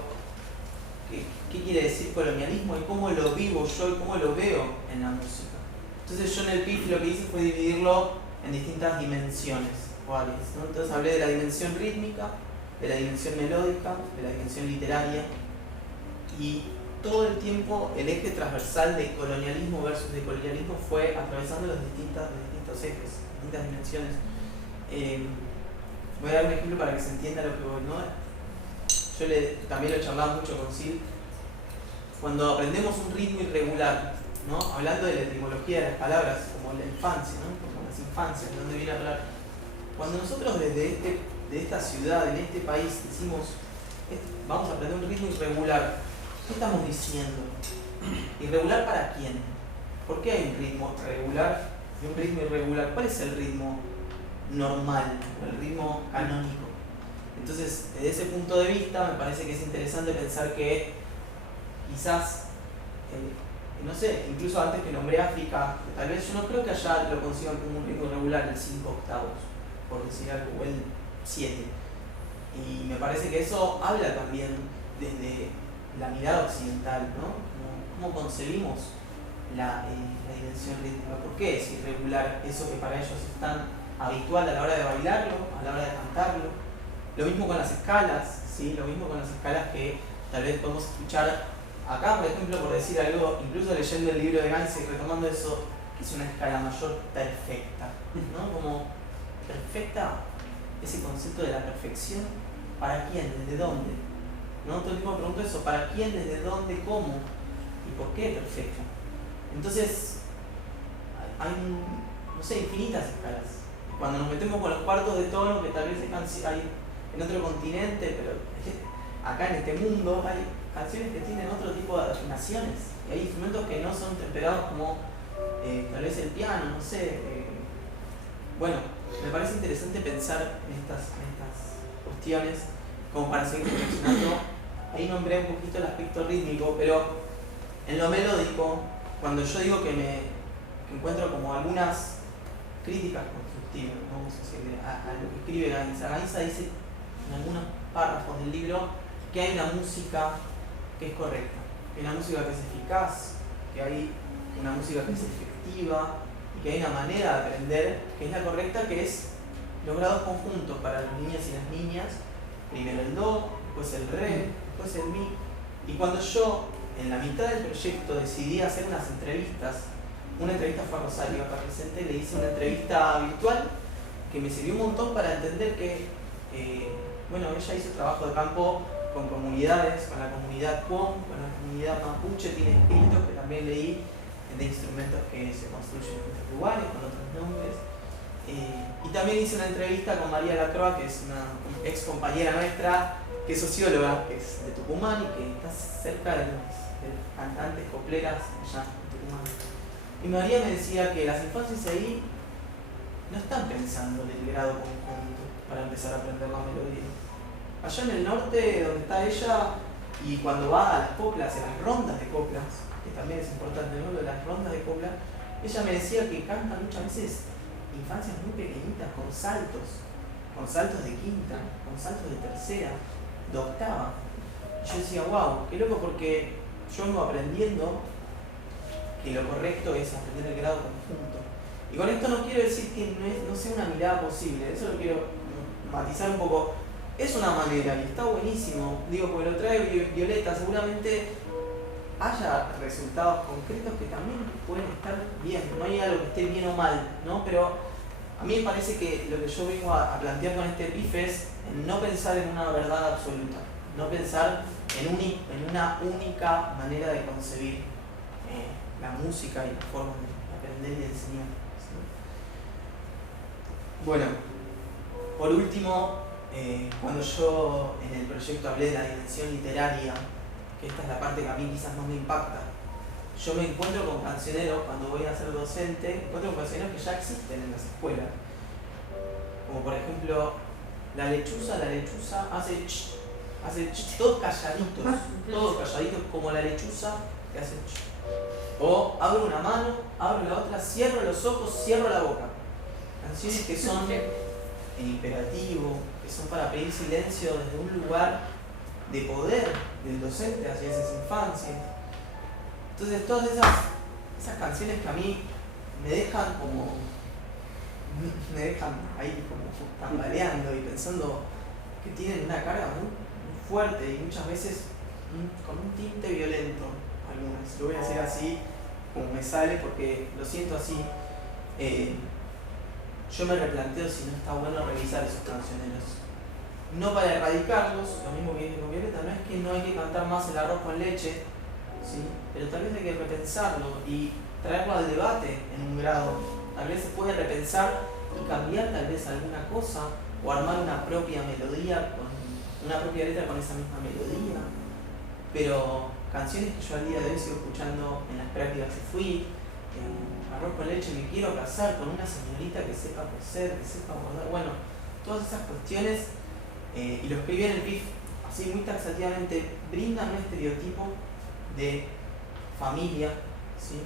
¿qué quiere decir colonialismo y cómo lo vivo yo y cómo lo veo en la música? Entonces yo en el PIF lo que hice fue dividirlo en distintas dimensiones, ¿cuáles?, ¿no? Entonces hablé de la dimensión rítmica, de la dimensión melódica, de la dimensión literaria, y todo el tiempo el eje transversal de colonialismo versus decolonialismo fue atravesando los distintos ejes, distintas dimensiones. Voy a dar un ejemplo para que se entienda lo que voy, ¿no? Yo también lo he charlado mucho con Sil. Cuando aprendemos un ritmo irregular, ¿no?, hablando de la etimología de las palabras, como la infancia, ¿no?, como las infancias, de dónde viene a hablar. Cuando nosotros desde esta ciudad, en este país, decimos vamos a aprender un ritmo irregular, ¿qué estamos diciendo? ¿Irregular para quién? ¿Por qué hay un ritmo regular y un ritmo irregular? ¿Cuál es el ritmo normal o el ritmo canónico? Entonces, desde ese punto de vista, me parece que es interesante pensar que quizás, no sé, incluso antes que nombré África, tal vez yo no creo que allá lo consigan como un ritmo irregular, el 5 octavos, por decir algo, o el 7. Y me parece que eso habla también desde la mirada occidental, ¿no? ¿Cómo concebimos la dimensión rítmica? ¿Por qué es irregular eso que para ellos es tan habitual a la hora de bailarlo, a la hora de cantarlo? Lo mismo con las escalas, ¿sí? Lo mismo con las escalas que tal vez podemos escuchar acá, por ejemplo, por decir algo, incluso leyendo el libro de Gans y retomando eso, que es una escala mayor perfecta, ¿no? Como perfecta, ese concepto de la perfección, ¿para quién? ¿Desde dónde? ¿No? Todo el tiempo me pregunto eso, ¿para quién? ¿Desde dónde? ¿Cómo? ¿Y por qué perfecta? Entonces, hay, no sé, infinitas escalas. Cuando nos metemos con los cuartos de tono, que tal vez hay en otro continente, pero acá en este mundo hay canciones que tienen otro tipo de afinaciones. Y hay instrumentos que no son temperados como tal vez el piano, no sé. Bueno, me parece interesante pensar en estas cuestiones como para seguir reflexionando. Ahí nombré un poquito el aspecto rítmico, pero en lo melódico, cuando yo digo que encuentro como algunas críticas constructivas, ¿no?, a lo que escribe Gainza. Gainza dice en algunos párrafos del libro que hay una música que es correcta, que hay una música que es eficaz, que hay una música que es efectiva y que hay una manera de aprender que es la correcta, que es los grados conjuntos para los niños y las niñas. Primero el do, después el re, después el mi. Y cuando yo, en la mitad del proyecto, decidí hacer unas entrevistas, una entrevista fue a Rosario acá presente, le hice una entrevista virtual que me sirvió un montón para entender que, bueno, ella hizo trabajo de campo con comunidades, con la comunidad Cuom, con la comunidad Mapuche, tiene escritos que también leí de instrumentos que se construyen en otros lugares, con otros nombres. Y también hice una entrevista con María Lacroix, que es una ex compañera nuestra, que es socióloga, que es de Tucumán y que está cerca de las cantantes copleras allá en Tucumán. Y María me decía que las infancias ahí no están pensando en el grado conjunto para empezar a aprender la melodía. Allá en el norte, donde está ella, y cuando va a las coplas, a las rondas de coplas, que también es importante, ¿no? Lo de las rondas de coplas, ella me decía que cantan muchas veces infancias muy pequeñitas, con saltos de quinta, con saltos de tercera, de octava. Yo decía, wow, qué loco, porque yo vengo aprendiendo que lo correcto es aprender el grado conjunto. Y con esto no quiero decir que no sea una mirada posible, eso lo quiero matizar un poco. Es una manera y está buenísimo, digo, porque lo trae Violeta, seguramente haya resultados concretos que también pueden estar bien, no hay algo que esté bien o mal, ¿no? Pero a mí me parece que lo que yo vengo a plantear con este PIF es no pensar en una verdad absoluta, no pensar en una única manera de concebir la música y la forma de aprender y de enseñar, ¿sí? Bueno, por último, cuando yo en el proyecto hablé de la dimensión literaria, que esta es la parte que a mí quizás más me impacta, yo me encuentro con cancioneros, cuando voy a ser docente, me encuentro con cancioneros que ya existen en las escuelas. Como por ejemplo, la lechuza hace ch, todos calladitos como la lechuza que hace ch. O abro una mano, abro la otra, cierro los ojos, cierro la boca. Canciones que son en imperativo, que son para pedir silencio desde un lugar de poder del docente hacia esas infancias. Entonces todas esas canciones que a mí me dejan ahí como tambaleando y pensando que tienen una carga muy fuerte y muchas veces con un tinte violento, algunas. Lo voy a decir así como me sale porque lo siento así. Yo me replanteo si no está bueno revisar esos cancioneros. No para erradicarlos, lo mismo que dije con Violeta, no es que no hay que cantar más el arroz con leche, ¿sí? Pero tal vez hay que repensarlo y traerlo al debate en un grado. Tal vez se puede repensar y cambiar tal vez alguna cosa o armar una propia melodía, una propia letra con esa misma melodía. Pero canciones que yo al día de hoy sigo escuchando en las prácticas que fui, arroz con leche, me quiero casar con una señorita que sepa coser, que sepa bordar, bueno, todas esas cuestiones, y lo escribí en el PIF así muy taxativamente, brindan un estereotipo de familia, ¿sí?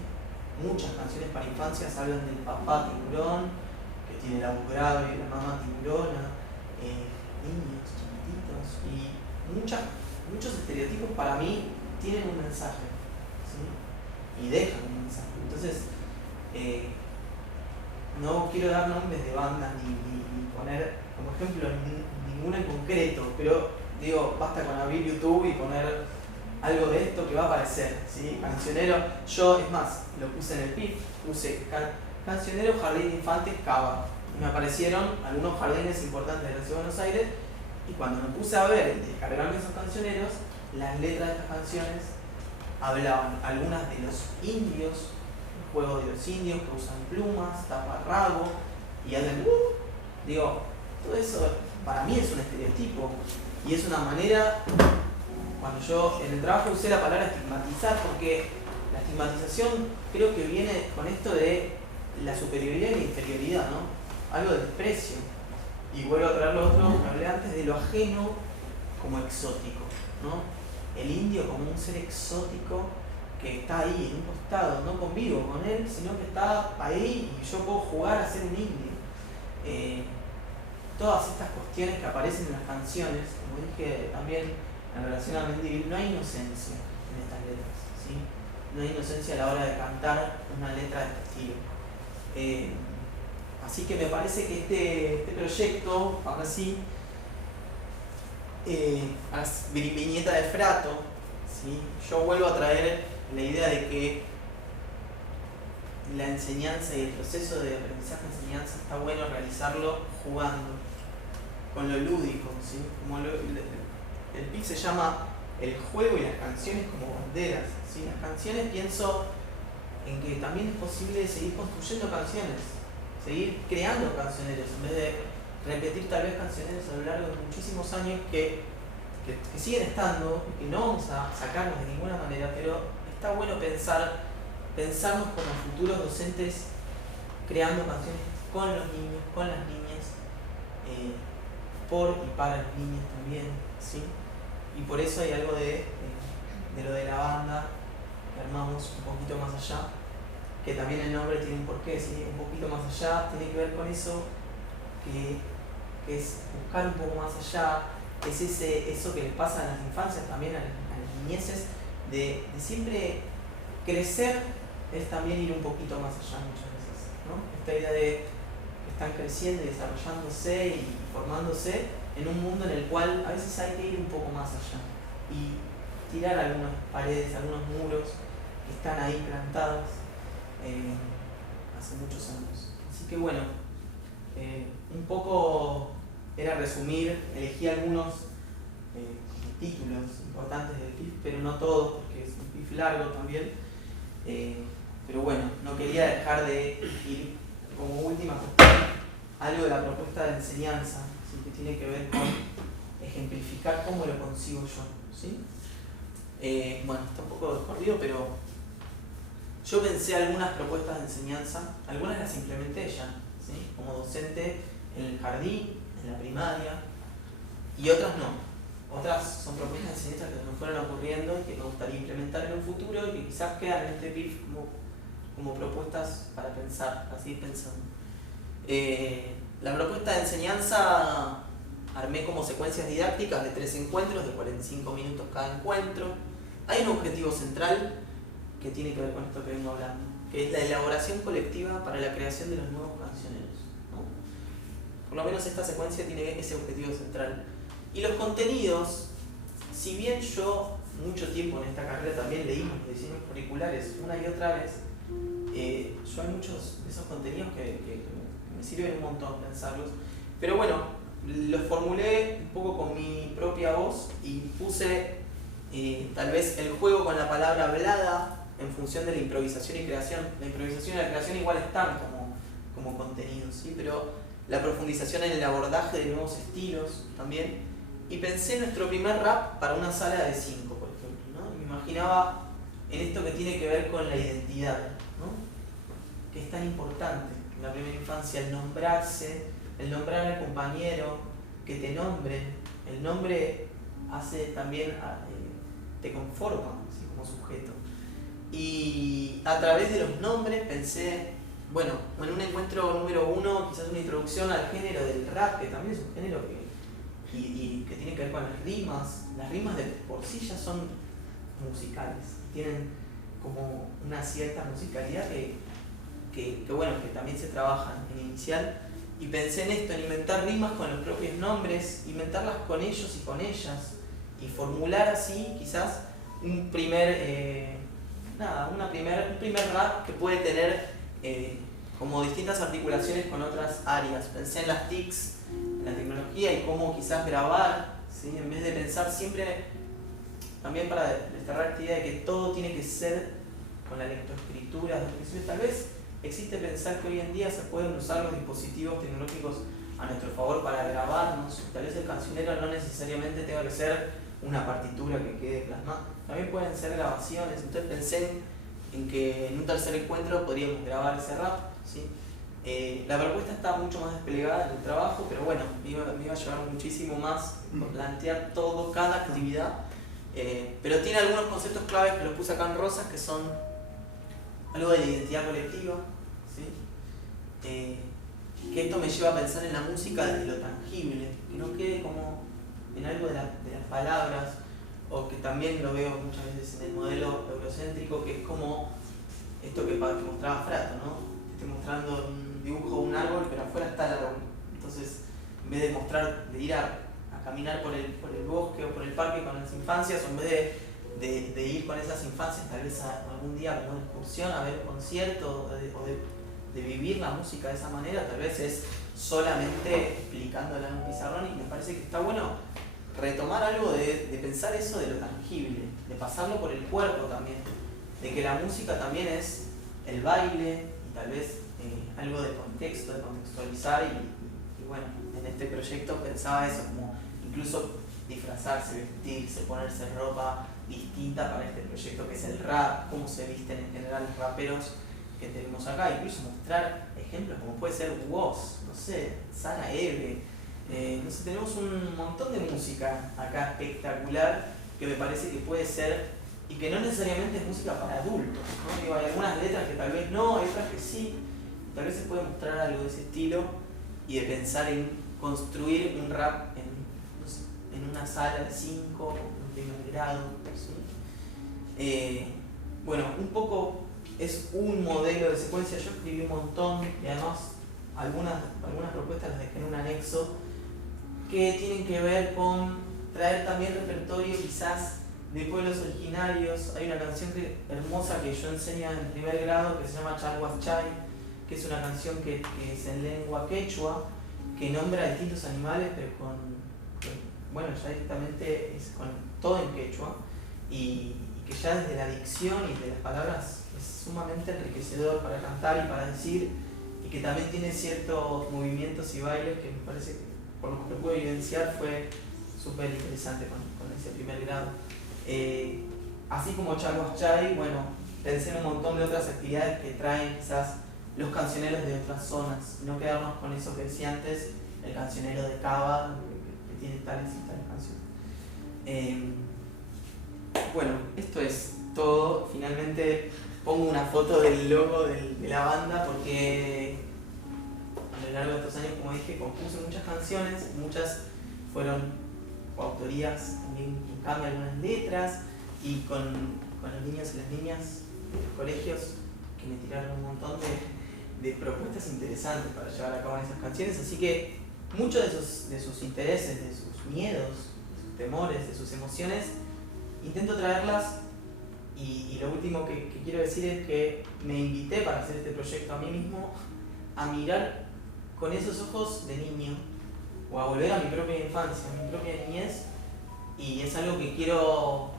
Muchas canciones para infancias hablan del papá tiburón, que tiene el abogado y la mamá tiburona, niños chiquititos, y muchos estereotipos para mí tienen un mensaje, ¿sí? Y dejan un mensaje. Entonces, no quiero dar nombres de bandas ni poner como ejemplo ninguna en concreto, pero digo, basta con abrir YouTube y poner algo de esto que va a aparecer, ¿sí? Cancionero, yo es más, lo puse en el PIF, puse Cancionero Jardín de Infantes Cava, y me aparecieron algunos jardines importantes de la Ciudad de Buenos Aires, y cuando me puse a ver y descargarme esos cancioneros, las letras de estas canciones hablaban algunas de los indios, el juego de los indios que usan plumas, taparrabo y hablan, digo, todo eso para mí es un estereotipo y es una manera, cuando yo en el trabajo usé la palabra estigmatizar, porque la estigmatización creo que viene con esto de la superioridad y la inferioridad, ¿no? Algo de desprecio. Y vuelvo a traer lo otro que hablé antes de lo ajeno como exótico, ¿no? El indio como un ser exótico que está ahí en un costado, no convivo con él, sino que está ahí y yo puedo jugar a ser un indio. Todas estas cuestiones que aparecen en las canciones, como dije también en relación a Mendívil, no hay inocencia en estas letras, ¿sí? No hay inocencia a la hora de cantar una letra de este estilo. Así que me parece que este proyecto, ahora sí, viñeta de Frato, ¿sí? Yo vuelvo a traer la idea de que la enseñanza y el proceso de aprendizaje-enseñanza está bueno realizarlo jugando, con lo lúdico, ¿sí? Como el PIC se llama el juego y las canciones como banderas, ¿sí? Las canciones pienso en que también es posible seguir construyendo canciones, seguir creando cancioneros, en vez de repetir tal vez cancioneros a lo largo de muchísimos años que siguen estando y que no vamos a sacarlos de ninguna manera, pero está bueno pensarnos como futuros docentes creando canciones con los niños, con las niñas, por y para los niños también, ¿sí? Y por eso hay algo de lo de la banda que armamos un poquito más allá, que también el nombre tiene un porqué, ¿sí? Un poquito más allá tiene que ver con eso, que es buscar un poco más allá, es eso que les pasa a las infancias, también a las niñeces, de siempre crecer es también ir un poquito más allá muchas veces, ¿no? Esta idea de que están creciendo y desarrollándose y formándose en un mundo en el cual a veces hay que ir un poco más allá y tirar algunas paredes, algunos muros que están ahí plantados hace muchos años. Así que bueno, un poco era resumir, elegí algunos títulos importantes del PIF, pero no todos, porque es un PIF largo también. Pero bueno, no quería dejar de ir como última cuestión algo de la propuesta de enseñanza, ¿sí? Que tiene que ver con ejemplificar cómo lo consigo yo, ¿sí? Bueno, está un poco descorrido, pero yo pensé algunas propuestas de enseñanza, algunas las implementé ya, ¿sí? Como docente en el jardín, en la primaria, y otras no. Otras son propuestas de enseñanza que me fueron ocurriendo y que me gustaría implementar en un futuro y que quizás quedan en este PIF como propuestas para pensar, para seguir pensando. La propuesta de enseñanza armé como secuencias didácticas de 3 encuentros de 45 minutos cada encuentro. Hay un objetivo central que tiene que ver con esto que vengo hablando, que es la elaboración colectiva para la creación de los nuevos cancioneros, ¿no? Por lo menos esta secuencia tiene ese objetivo central. Y los contenidos, si bien yo mucho tiempo en esta carrera también leí los diseños curriculares una y otra vez, yo hay muchos de esos contenidos que me sirven un montón pensarlos, pero bueno, los formulé un poco con mi propia voz y puse tal vez el juego con la palabra hablada en función de la improvisación y creación. La improvisación y la creación igual están como contenidos, ¿sí? Pero la profundización en el abordaje de nuevos estilos también. Y pensé en nuestro primer rap para una sala de 5, por ejemplo, ¿no? Me imaginaba en esto que tiene que ver con la identidad, ¿no? Que es tan importante en la primera infancia, el nombrarse, el nombrar al compañero, que te nombren. El nombre hace también, te conforma, ¿sí? Como sujeto. Y a través de los nombres pensé, bueno, en un encuentro número 1, quizás una introducción al género del rap, que también es un género y que tiene que ver con las rimas. Las rimas de por sí ya son musicales, tienen como una cierta musicalidad que bueno, que también se trabaja en inicial. Y pensé en esto, en inventar rimas con los propios nombres, inventarlas con ellos y con ellas, y formular así quizás un primer rap que puede tener como distintas articulaciones con otras áreas. Pensé en las TICs, en la tecnología y cómo quizás grabar, ¿sí? En vez de pensar siempre, también para desterrar esta idea de que todo tiene que ser con la lectoescritura, tal vez existe pensar que hoy en día se pueden usar los dispositivos tecnológicos a nuestro favor para grabarnos. Tal vez el cancionero no necesariamente tenga que ser una partitura que quede plasmada, también pueden ser grabaciones. Entonces pensé en que en un tercer encuentro podríamos grabar ese rap, ¿sí? La propuesta está mucho más desplegada en el trabajo, pero bueno, me iba a llevar muchísimo más plantear todo, cada actividad, pero tiene algunos conceptos claves que los puse acá en rosas, que son algo de la identidad colectiva, ¿sí? Que esto me lleva a pensar en la música desde lo tangible, que no quede como en algo de las palabras, o que también lo veo muchas veces en el modelo eurocéntrico, que es como esto que mostraba Frato, ¿no? Estoy mostrando un dibujo de un árbol, pero afuera está el árbol. Entonces, en vez de ir a caminar por el bosque o por el parque con las infancias, o en vez de ir con esas infancias tal vez algún día como una excursión a ver un concierto o de vivir la música de esa manera, tal vez es solamente explicándola en un pizarrón, y me parece que está bueno retomar algo de pensar eso de lo tangible, de pasarlo por el cuerpo también, de que la música también es el baile y tal vez algo de contexto, de contextualizar y bueno, en este proyecto pensaba eso, como incluso disfrazarse, vestirse, ponerse ropa distinta para este proyecto que es el rap, cómo se visten en general los raperos que tenemos acá, incluso mostrar ejemplos como puede ser Woz, no sé, Sara Eve, no sé, tenemos un montón de música acá espectacular que me parece que puede ser, y que no necesariamente es música para adultos, ¿no? Digo, hay algunas letras que tal vez no, hay otras que sí, tal vez se puede mostrar algo de ese estilo y de pensar en construir un rap en, no sé, en una sala de 5, en primer grado, ¿sí? Bueno, un poco es un modelo de secuencia, yo escribí un montón y además algunas propuestas las dejé en un anexo que tienen que ver con traer también repertorio quizás de pueblos originarios. Hay una canción hermosa que yo enseño en primer grado que se llama Chalhuas-Chay, que es una canción que es en lengua quechua, que nombra distintos animales, pero bueno, ya directamente es con todo en quechua, y que ya desde la dicción y de las palabras es sumamente enriquecedor para cantar y para decir, y que también tiene ciertos movimientos y bailes que me parece que, por lo que pude evidenciar, fue súper interesante con ese primer grado. Así como Chalhuas-Chay, bueno, pensé en un montón de otras actividades que traen quizás los cancioneros de otras zonas, no quedarnos con eso que decía antes, el cancionero de Cava, que tiene tales y tales canciones. Bueno, esto es todo. Finalmente pongo una foto del logo de la banda porque a lo largo de estos años, como dije, compuse muchas canciones, muchas fueron coautorías, también cambié algunas letras, y con los niños y las niñas de los colegios que me tiraron un montón de propuestas interesantes para llevar a cabo esas canciones, así que muchos de sus intereses, de sus miedos, de sus temores, de sus emociones, intento traerlas, y lo último que quiero decir es que me invité para hacer este proyecto a mí mismo a mirar con esos ojos de niño, o a volver a mi propia infancia, a mi propia niñez, y es algo que quiero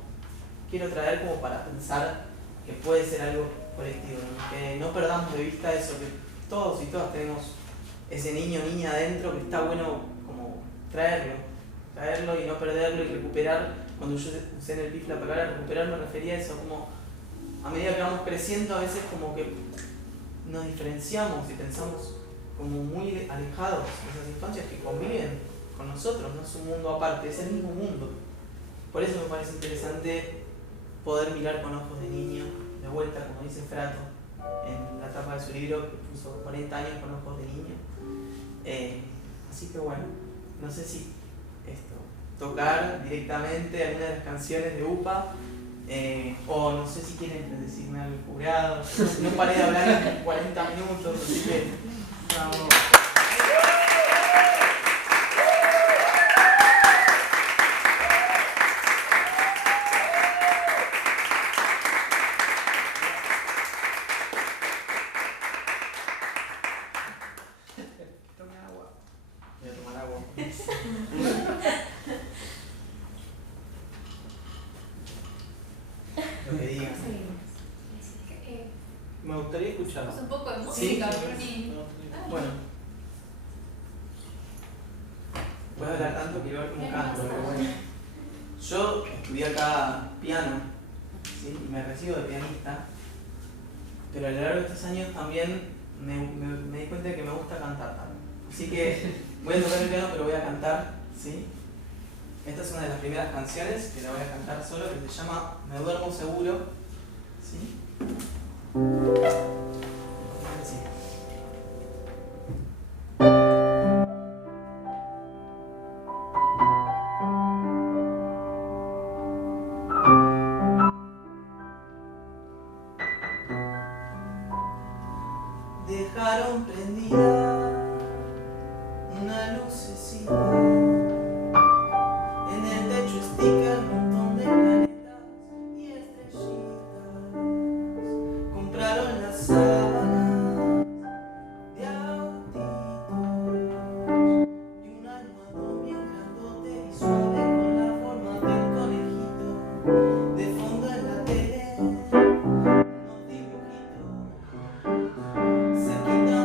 traer como para pensar que puede ser algo colectivo, ¿no? Que no perdamos de vista eso, que todos y todas tenemos ese niño o niña adentro, que está bueno como traerlo y no perderlo y recuperar. Cuando yo usé en el PIF la palabra recuperar, me refería a eso, como a medida que vamos creciendo a veces como que nos diferenciamos y pensamos como muy alejados de esas infancias que conviven con nosotros, no es un mundo aparte, es el mismo mundo. Por eso me parece interesante poder mirar con ojos de niño, de vuelta, como dice Frato en la tapa de su libro, que puso 40 años con ojos de niño. Así que bueno, no sé si tocar directamente alguna de las canciones de UPA, o no sé si quieren decirme algo jurado. No paré de hablar en 40 minutos, así que vamos. Tome agua. Voy a tomar agua. Lo que digas. Me gustaría escucharlo. Un poco de Sí. música, Bruni. Bueno. Voy a hablar tanto que igual como canto, pero bueno. Yo estudié acá piano, ¿sí? Y me recibo de pianista, pero a lo largo de estos años también me di cuenta de que me gusta cantar también. Así que voy a tocar el piano, pero voy a cantar, ¿sí? Esta es una de las primeras canciones que la voy a cantar solo, que se llama Me duermo seguro, ¿sí? Sí. Dejaron prendida una lucecita, en el techo sticker un montón de planetas y estrellitas. Compraron las sábanas de autitos y un almohadón bien grandote y suave con la forma de un conejito. De fondo en la tele unos dibujitos cerquita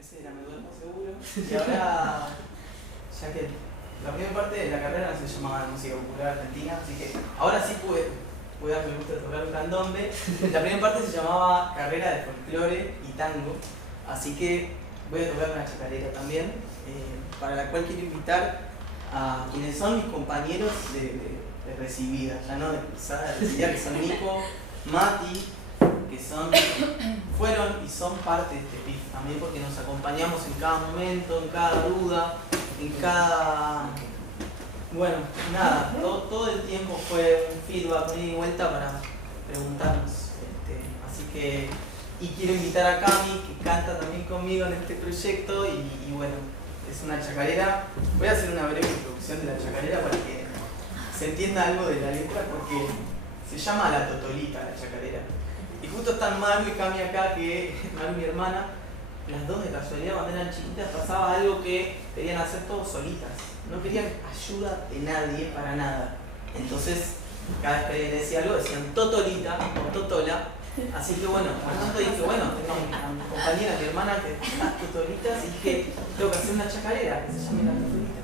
Ese era Me Duermo Seguro. Y ahora, ya que la primera parte de la carrera no se llamaba Música Popular Argentina, así que ahora sí pude darme el gusto de tocar un candombe. La primera parte se llamaba Carrera de Folclore y Tango, así que voy a tocar una chacarera también, para la cual quiero invitar a quienes son mis compañeros de recibida, ya no de cursada, de recibida, que son Nico, Mati, que fueron y son parte de este PIF también, porque nos acompañamos en cada momento, en cada duda, en cada... Bueno, nada, todo el tiempo fue un feedback, ida y vuelta para preguntarnos. Así que, y quiero invitar a Cami, que canta también conmigo en este proyecto, y bueno, es una chacarera. Voy a hacer una breve introducción de la chacarera para que se entienda algo de la letra, porque se llama La Totolita, la chacarera. Y justo están Maru y Cami acá, que Maru, mi hermana, las dos de casualidad cuando eran chiquitas pasaba algo que querían hacer todos solitas. No querían ayuda de nadie para nada. Entonces, cada vez que le decía algo decían Totolita o Totola. Así que bueno, por tanto dije, bueno, tengo a mi compañera, mi hermana, que las Totolitas, y dije, tengo que hacer una chacarera que se llame La Totolita.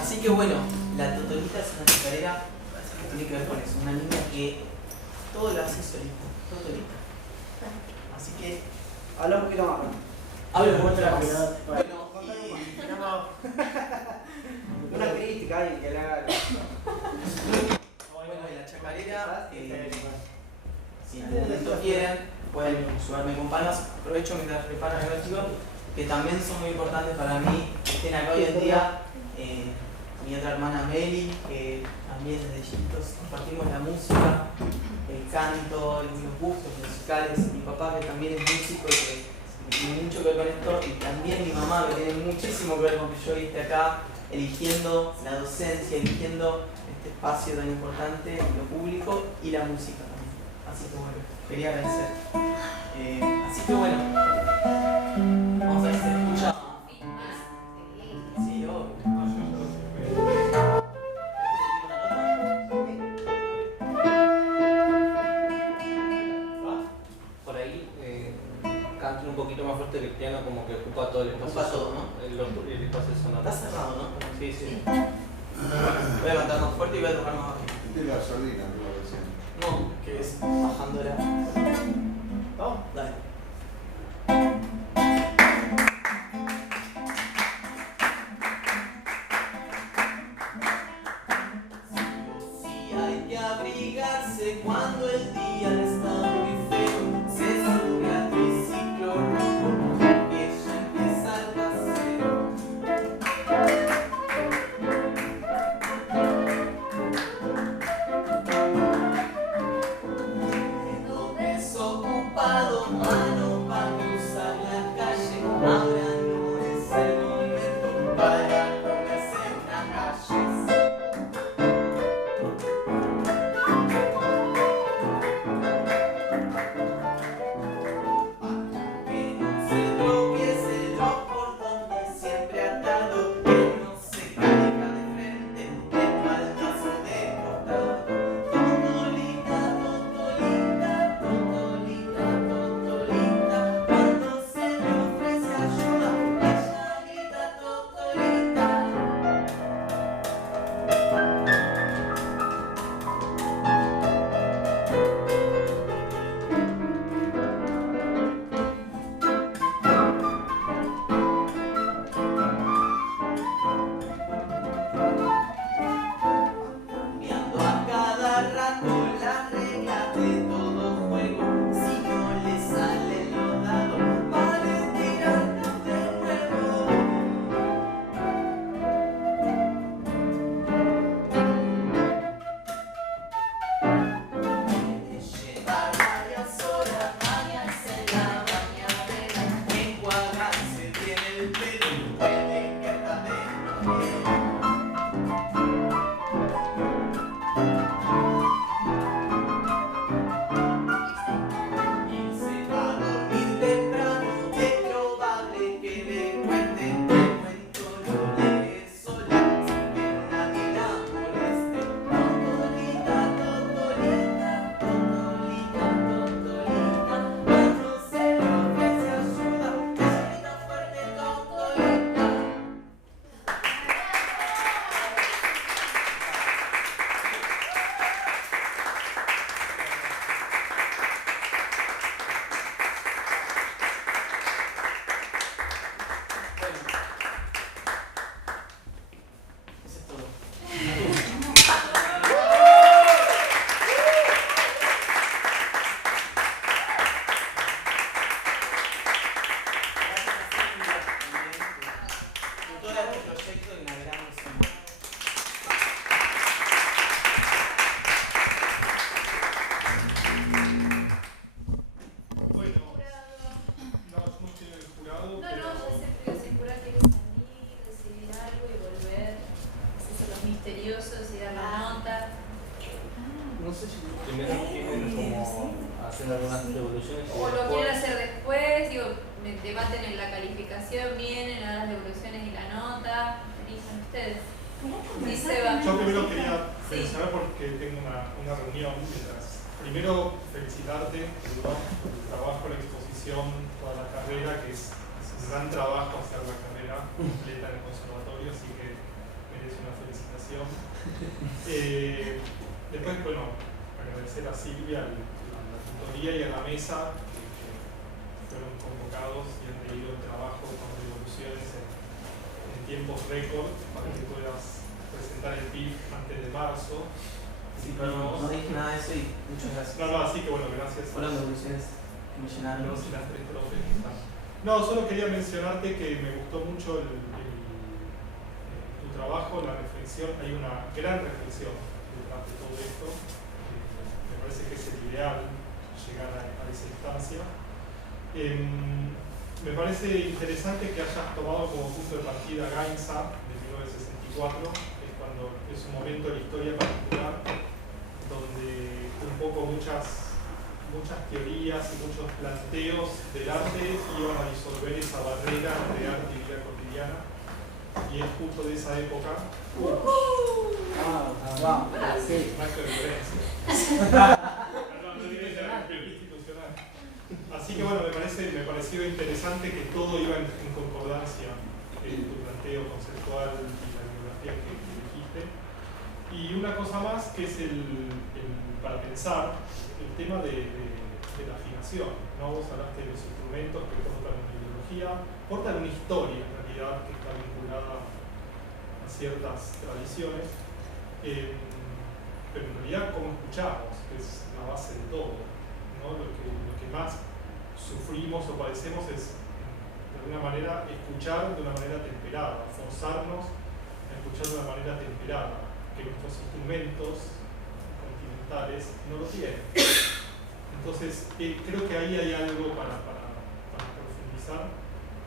Así que bueno, La Totolita es una chacarera que tiene que ver con eso, una niña que todo lo hace solita, Totolita. Así que habla un poquito más. hablo un poquito más. Una crítica y que le haga. Bueno, y la chacarera, si en algún momento quieren, pueden ayudarme con palmas. Aprovecho mientras preparan el archivo, que también son muy importantes para mí, que estén acá hoy en día. Mi otra hermana Meli, que también desde chiquitos compartimos la música, el canto, los gustos musicales. Mi papá, que también es músico y que tiene mucho que ver con esto, y también mi mamá, que tiene muchísimo que ver con que yo esté acá eligiendo la docencia, eligiendo este espacio tan importante, lo público y la música también. Así que bueno, quería agradecer. Así que bueno, vamos a ver si se escucha. Sí, obvio. Por ahí canten un poquito más fuerte que el piano, como que ocupa todo el espacio. Ocupa todo, ¿no? El espacio sonoro. Está cerrado, ¿no? Sí, sí. Voy a cantar más fuerte y voy a tocar más bajito. De la sardina, no lo decían. No, que es bajándola. Vamos, dale. Sí hay que abrigarse cuando el día está muy feo. Se sube al triciclo rojo, que ya empieza el paseo. Dedo desocupado, mano para cruzar la calle. Ahora no es el momento para comerse una calle. Que no se tropiece los portones siempre atado, que no se caiga de frente, de palmazo de costado. Totolita, totolita, totolita, totolita. devoluciones y O lo después- quieren hacer después, digo, me debaten en la calificación, vienen a las devoluciones y la nota, elijan ustedes. Dice va. Yo primero quería Sí. mencionar porque tengo una reunión mientras. Primero felicitarte por el trabajo, la exposición, toda la carrera, que es un gran trabajo hacer la carrera completa en el conservatorio, así que merece una felicitación. Después, bueno, agradecer a Silvia, a la tutoría y a la mesa que fueron convocados y han leído el trabajo con devoluciones en tiempos récord para que puedas presentar el PIB antes de marzo. Sí, pero no dije nada de eso y muchas gracias. No, así que bueno, gracias. Fueron devoluciones que me llenaron. Los y las tres profes que están. No, solo quería mencionarte que me gustó mucho tu trabajo, la reflexión. Hay una gran reflexión detrás de todo esto. Me parece que es el ideal llegar a esa instancia. Me parece interesante que hayas tomado como punto de partida Gainza de 1964, que es cuando es un momento de la historia particular donde un poco muchas teorías y muchos planteos del arte iban a disolver esa barrera entre arte y vida cotidiana, y es justo de esa época. Sí. Maestro de violencia. No tiene ya el institucional. Así que bueno, me pareció interesante que todo iba en concordancia en tu planteo conceptual y la bibliografía que dijiste. Y una cosa más que es para pensar el tema de la afinación, ¿no? Vos hablaste de los instrumentos que portan una ideología, portan una historia en realidad que está vinculada a ciertas tradiciones, pero en realidad cómo escuchamos, que es la base de todo, ¿no? Lo que más sufrimos o padecemos es de alguna manera escuchar de una manera temperada, forzarnos a escuchar de una manera temperada, que nuestros instrumentos continentales no lo tienen. Entonces, creo que ahí hay algo para profundizar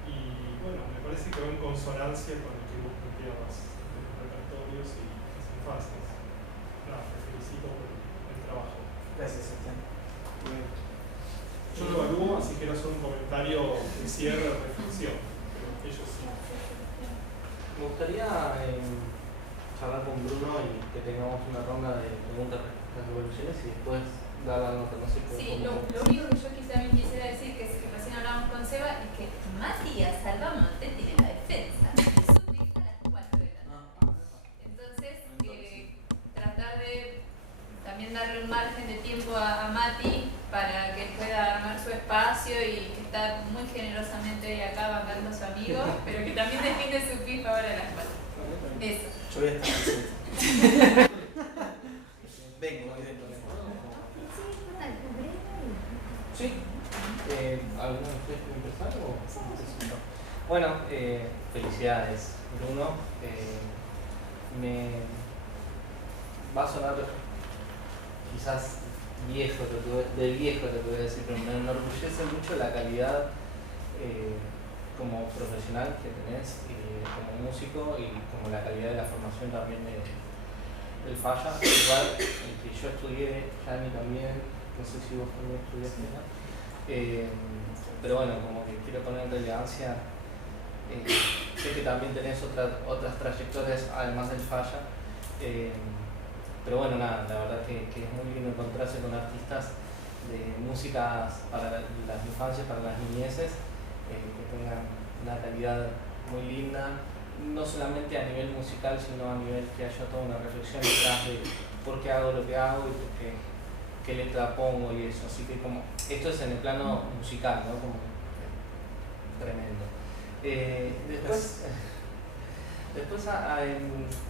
y bueno, me parece que va en consonancia con lo que vos planteabas de los repertorios y las infancias. Nada, te felicito por el trabajo. Gracias, Sebastián. Yo lo evalúo, así que era solo un comentario de cierre de reflexión, pero ellos sí. Me gustaría charlar con Bruno y que tengamos una ronda de preguntas respecto a las devoluciones y después dar la nota, no sé cómo. Sí, lo único que yo también quisiera decir, que es que recién hablábamos con Seba, es que Matías Salvamonte tiene la defensa de su hija a las 4 de la tarde. Entonces, tratar de también darle un margen de tiempo a Mati para que pueda armar su espacio y que está muy generosamente hoy acá bancando a su amigo, pero que también defiende su PIB ahora a las 4. Eso. Yo voy a estar presente. Vengo, Sí. ¿Alguno de ustedes quiere empezar o empiezo yo? Bueno, felicidades, Bruno. Me va a sonar quizás viejo lo que voy a decir, pero me enorgullece mucho la calidad como profesional que tenés, como músico y como la calidad de la formación también del Falla. Igual el que yo estudié, Jani también, no sé si vos también estudiaste, ¿no? Pero bueno, como que quiero poner en relevancia, sé que también tenés otras trayectorias además del Falla, pero bueno, nada, la verdad que es muy lindo encontrarse con artistas de músicas para las infancias, para las niñeces, que tengan una calidad muy linda, no solamente a nivel musical, sino a nivel que haya toda una reflexión detrás de por qué hago lo que hago y qué letra pongo y eso. Así que como esto es en el plano musical, ¿no? Como tremendo. Después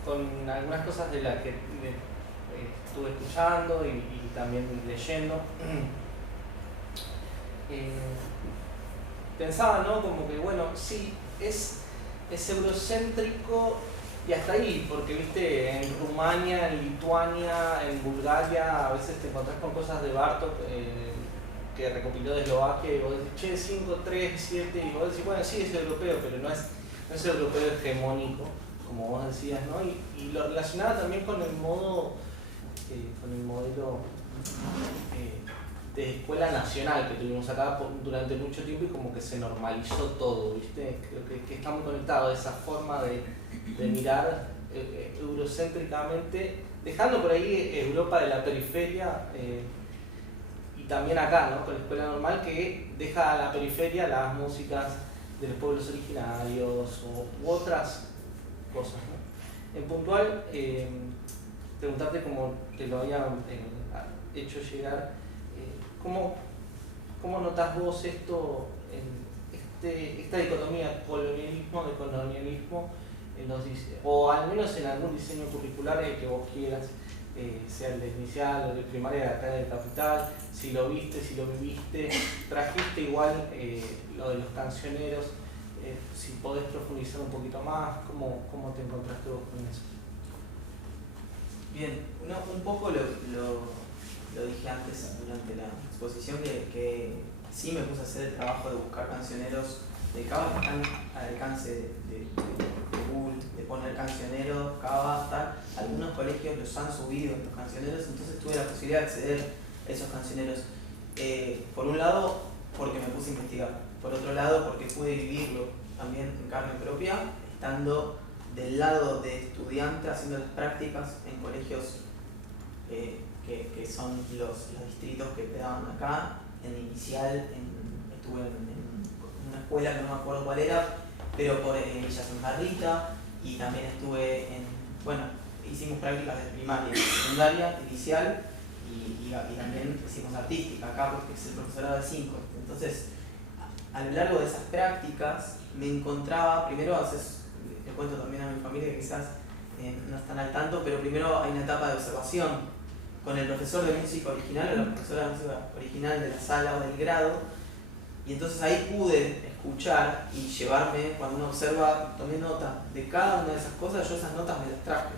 con algunas cosas de las que estuve escuchando y también leyendo, pensaba, ¿no? Como que bueno, sí, es eurocéntrico y hasta ahí, porque viste, en Rumania, en Lituania, en Bulgaria, a veces te encontrás con cosas de Bartók que recopiló de Eslovaquia y vos decís, che, 5, 3, 7, y vos decís, bueno, sí es europeo, pero no es europeo hegemónico, como vos decías, ¿no? Y lo relacionaba también con el modelo de escuela nacional que tuvimos acá durante mucho tiempo y como que se normalizó todo, ¿viste? Creo que está muy conectado esa forma de mirar eurocéntricamente, dejando por ahí Europa de la periferia y también acá, ¿no? Con la escuela normal que deja a la periferia las músicas de los pueblos originarios u otras cosas, ¿no? En puntual, preguntarte como te lo había hecho llegar, ¿cómo notas vos esto, esta dicotomía colonialismo, o al menos en algún diseño curricular el que vos quieras, sea el de inicial o de primaria acá en el Capital, si lo viste, si lo viviste, trajiste igual lo de los cancioneros, si podés profundizar un poquito más, ¿cómo te encontraste vos con eso? Bien, un poco lo dije antes durante la exposición, que sí me puse a hacer el trabajo de buscar cancioneros de Cava que están al alcance de Google, de poner cancioneros, Cava, tal. Algunos colegios los han subido en los cancioneros, entonces tuve la posibilidad de acceder a esos cancioneros. Por un lado, porque me puse a investigar. Por otro lado, porque pude vivirlo también en carne propia, estando del lado de estudiante, haciendo las prácticas en colegios que son los distritos que quedaban acá. En inicial, estuve en una escuela que no me acuerdo cuál era, pero por Villa Santa Rita, y también estuve hicimos prácticas de primaria, secundaria, inicial, y también hicimos artística acá porque es el profesorado de 5. Entonces, a lo largo de esas prácticas me encontraba, primero le cuento también a mi familia que quizás no están al tanto, pero primero hay una etapa de observación con el profesor de música original o la profesora de música original de la sala o del grado, y entonces ahí pude escuchar y llevarme, cuando uno observa, tomé nota de cada una de esas cosas. Yo esas notas me las traje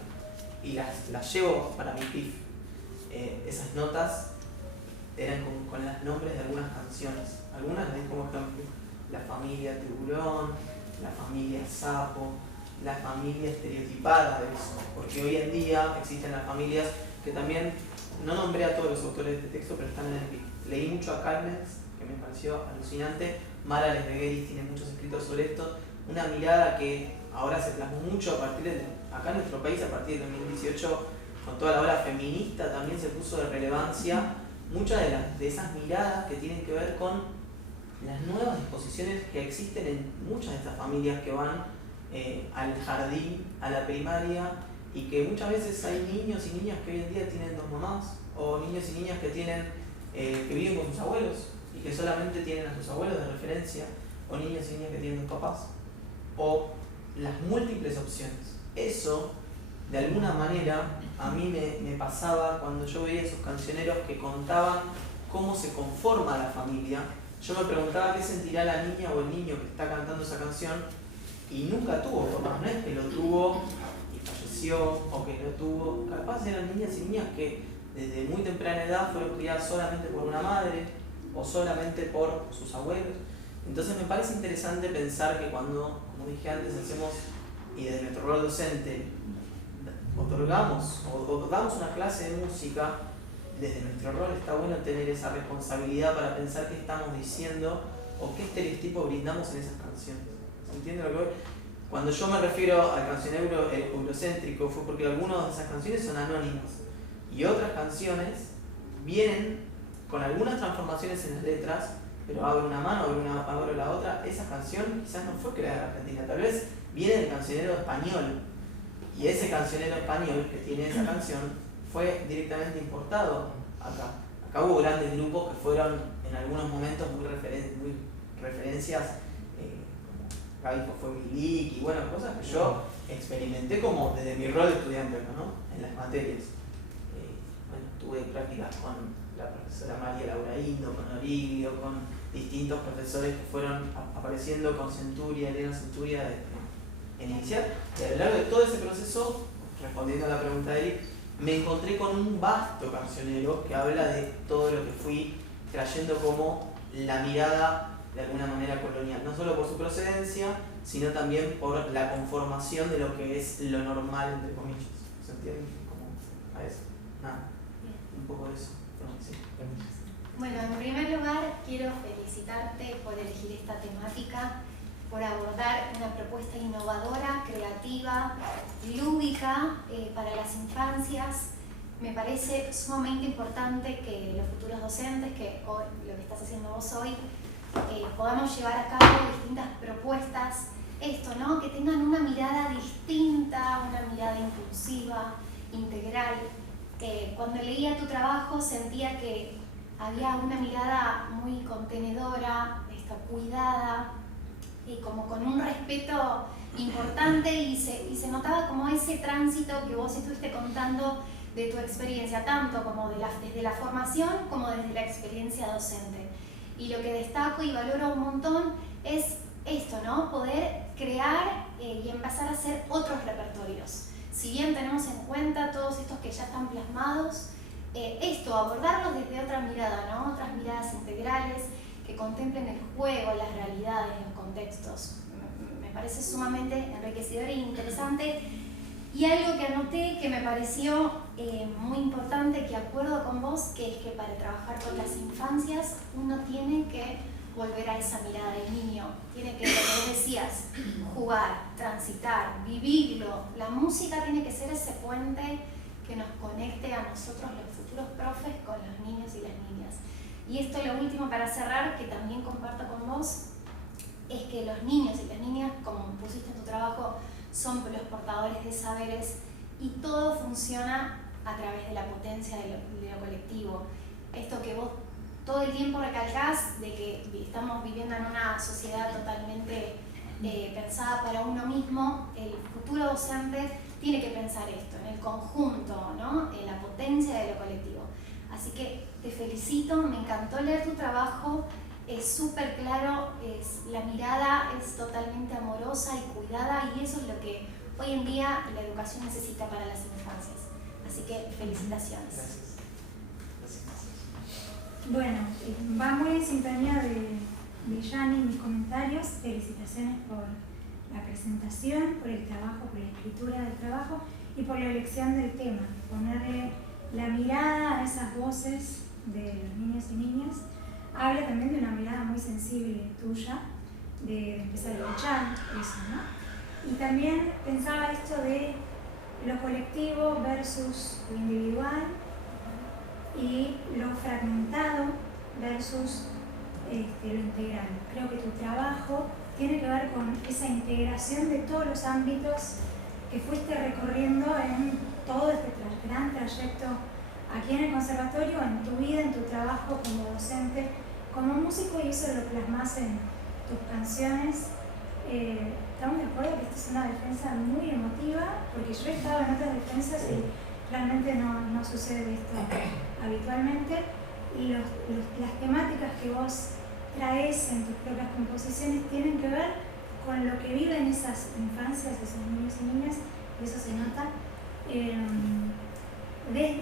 y las llevo para mi PIF. Esas notas eran con los nombres de algunas canciones. Algunas las di como ejemplo: La familia Tiburón, La familia Sapo, La familia estereotipada de eso, porque hoy en día existen las familias que también, no nombré a todos los autores de este texto, pero están en el PIF. Leí mucho a Calmens, que me pareció alucinante. Mara Lesbegueris tiene muchos escritos sobre esto. Una mirada que ahora se plasmó mucho a partir de, acá en nuestro país, a partir del 2018, con toda la ola feminista, también se puso de relevancia muchas de esas miradas que tienen que ver con las nuevas disposiciones que existen en muchas de estas familias que van al jardín, a la primaria, y que muchas veces hay niños y niñas que hoy en día tienen 2 mamás, o niños y niñas que viven con sus abuelos y que solamente tienen a sus abuelos de referencia, o niños y niñas que tienen 2 papás, o las múltiples opciones. Eso, de alguna manera, a mí me pasaba cuando yo veía esos cancioneros que contaban cómo se conforma la familia. Yo me preguntaba qué sentirá la niña o el niño que está cantando esa canción y nunca tuvo papás. No es que lo tuvo y falleció, o que lo tuvo. Capaz eran niñas y niñas que desde muy temprana edad fueron criadas solamente por una madre o solamente por sus abuelos. Entonces me parece interesante pensar que cuando, como dije antes, hacemos, y desde nuestro rol docente, otorgamos o damos una clase de música, desde nuestro rol está bueno tener esa responsabilidad para pensar qué estamos diciendo o qué estereotipo brindamos en esas canciones. ¿Se entiende lo que voy? Cuando yo me refiero al cancionero eurocéntrico fue porque algunas de esas canciones son anónimas y otras canciones vienen con algunas transformaciones en las letras, pero abro una mano, abro la otra. Esa canción quizás no fue creada en Argentina, tal vez viene del cancionero español, y ese cancionero español que tiene esa canción fue directamente importado acá. Acá hubo grandes grupos que fueron en algunos momentos muy referencias, como Gaby fue Milik y bueno, cosas que yo experimenté como desde mi rol de estudiante, ¿no? En las materias. Tuve prácticas con la profesora María Lauraíndo, con Oridio, con distintos profesores que fueron apareciendo, con Centuria, Elena Centuria en inicial. Y a lo largo de todo ese proceso, respondiendo a la pregunta de Eric, me encontré con un vasto cancionero que habla de todo lo que fui trayendo como la mirada de alguna manera colonial, no solo por su procedencia, sino también por la conformación de lo que es lo normal, entre comillas. ¿Se entiende? Como a eso. Nada. Un poco de eso. Sí. Bueno, en primer lugar quiero felicitarte por elegir esta temática, por abordar una propuesta innovadora, creativa, lúdica para las infancias. Me parece sumamente importante que los futuros docentes, que hoy, lo que estás haciendo vos hoy, podamos llevar a cabo distintas propuestas, esto, ¿no? Que tengan una mirada distinta, una mirada inclusiva, integral. Cuando leía tu trabajo sentía que había una mirada muy contenedora, cuidada, como con un respeto importante y se notaba como ese tránsito que vos estuviste contando de tu experiencia, tanto como desde la formación como desde la experiencia docente. Y lo que destaco y valoro un montón es esto, ¿no? Poder crear y empezar a hacer otros repertorios. Si bien tenemos en cuenta todos estos que ya están plasmados, abordarlos desde otra mirada, ¿no? Otras miradas integrales que contemplen el juego, las realidades, los contextos. Me parece sumamente enriquecedor e interesante. Y algo que anoté que me pareció muy importante, que acuerdo con vos, que es que para trabajar con las infancias uno tiene que volver a esa mirada del niño. Tiene que, lo que vos decías, jugar, transitar, vivirlo. La música tiene que ser ese puente que nos conecte a nosotros, los futuros profes, con los niños y las niñas. Y esto, lo último para cerrar, que también comparto con vos, es que los niños y las niñas, como pusiste en tu trabajo, son los portadores de saberes y todo funciona a través de la potencia de lo colectivo. Esto que vos todo el tiempo recalcás de que estamos viviendo en una sociedad totalmente pensada para uno mismo, el futuro docente tiene que pensar esto, en el conjunto, ¿no? En la potencia de lo colectivo. Así que te felicito, me encantó leer tu trabajo, es súper claro, la mirada es totalmente amorosa y cuidada, y eso es lo que hoy en día la educación necesita para las infancias. Así que felicitaciones. Gracias. Bueno, va muy en sintonía de Yani mis comentarios. Felicitaciones por la presentación, por el trabajo, por la escritura del trabajo y por la elección del tema. Ponerle la mirada a esas voces de los niños y niñas habla también de una mirada muy sensible tuya, de empezar a escuchar eso, ¿no? Y también pensaba esto de lo colectivo versus lo individual y lo fragmentado versus lo integral. Creo que tu trabajo tiene que ver con esa integración de todos los ámbitos que fuiste recorriendo en todo este gran trayecto aquí en el conservatorio, en tu vida, en tu trabajo como docente, como músico, y eso lo plasmas en tus canciones. Estamos de acuerdo que esta es una defensa muy emotiva, porque yo he estado en otras defensas y realmente no sucede esto habitualmente, y las temáticas que vos traes en tus propias composiciones tienen que ver con lo que viven esas infancias, esos niños y niñas, y eso se nota.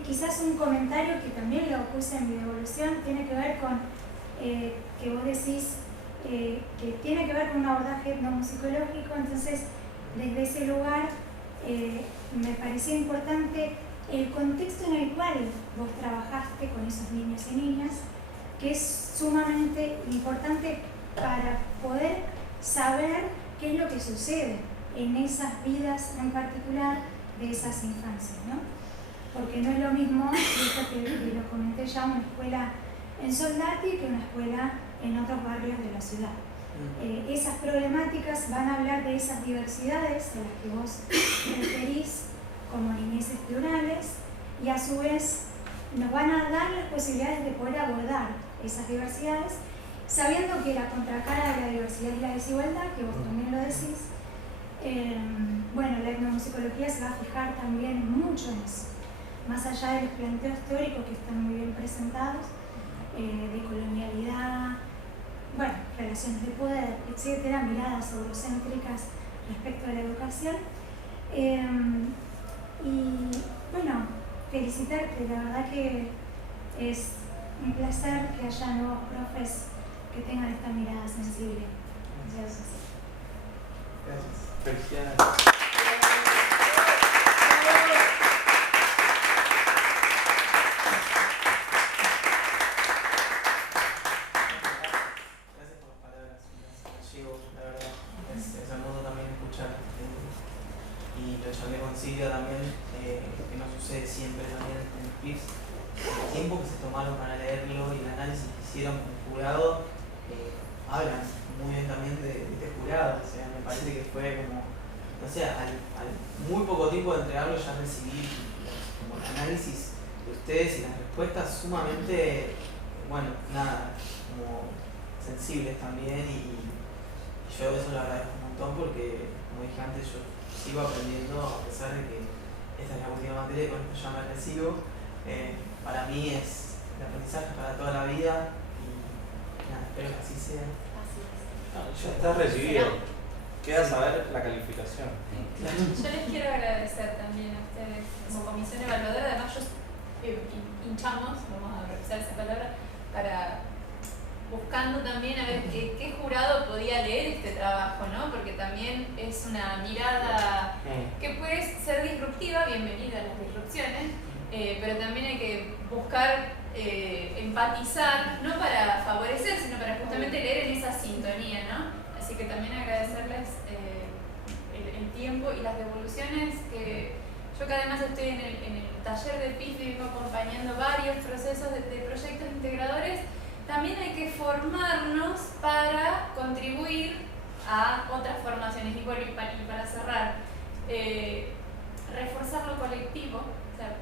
Quizás un comentario que también lo puse en mi devolución tiene que ver con que vos decís que tiene que ver con un abordaje etnomusicológico. Entonces, desde ese lugar me parecía importante el contexto en el cual vos trabajaste con esos niños y niñas, que es sumamente importante para poder saber qué es lo que sucede en esas vidas en particular de esas infancias, ¿no? Porque no es lo mismo, esto que lo comenté ya, una escuela en Soldati que una escuela en otros barrios de la ciudad. Esas problemáticas van a hablar de esas diversidades a las que vos referís como niñeces plurales, y a su vez nos van a dar las posibilidades de poder abordar esas diversidades, sabiendo que la contracara de la diversidad es la desigualdad, que vos también lo decís. Bueno, la etnomusicología se va a fijar también mucho en eso, más allá de los planteos teóricos que están muy bien presentados, de colonialidad, bueno, relaciones de poder, etcétera, miradas eurocéntricas respecto a la educación. Y bueno, felicitarte, la verdad que es un placer que haya nuevos profes que tengan esta mirada sensible. Gracias. Felicidades. recibieron como jurado hablan muy bien también de este jurado. O sea, me parece que fue como, no sé, al muy poco tiempo de entregarlo ya recibí como el análisis de ustedes y las respuestas sumamente, bueno, nada, como sensibles también, y yo eso lo agradezco un montón porque, como dije antes, yo sigo aprendiendo a pesar de que esta es la última materia y con esto ya me recibo. Para mí es el aprendizaje para toda la vida y nada, espero que así sea. Así es. Ya estás recibido. Queda saber la calificación. Yo les quiero agradecer también a ustedes como comisión evaluadora. Además, hinchamos, vamos a revisar esa palabra, para buscando también a ver qué jurado podía leer este trabajo, ¿no? Porque también es una mirada que puede ser disruptiva, bienvenida a las disrupciones, pero también hay que buscar empatizar, no para favorecer, sino para justamente leer en esa sintonía, ¿no? Así que también agradecerles el tiempo y las devoluciones que yo, que además estoy en el taller de PIF, vengo acompañando varios procesos de proyectos integradores. También hay que formarnos para contribuir a otras formaciones. Y para cerrar, reforzar lo colectivo, o sea,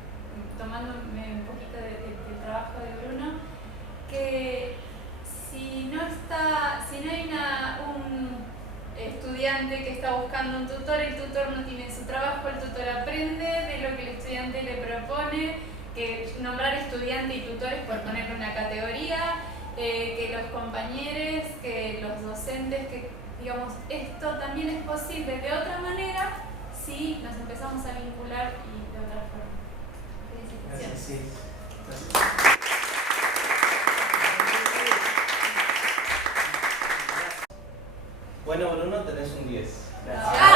tomándome un poquito del trabajo de Bruno, que si no hay un estudiante que está buscando un tutor, el tutor no tiene su trabajo, el tutor aprende de lo que el estudiante le propone, que nombrar estudiante y tutores por ponerle una categoría, que los compañeros, que los docentes, que digamos, esto también es posible de otra manera si nos empezamos a vincular y de otra forma. Felicitaciones. Gracias. Bueno, Bruno, tenés un 10. Gracias.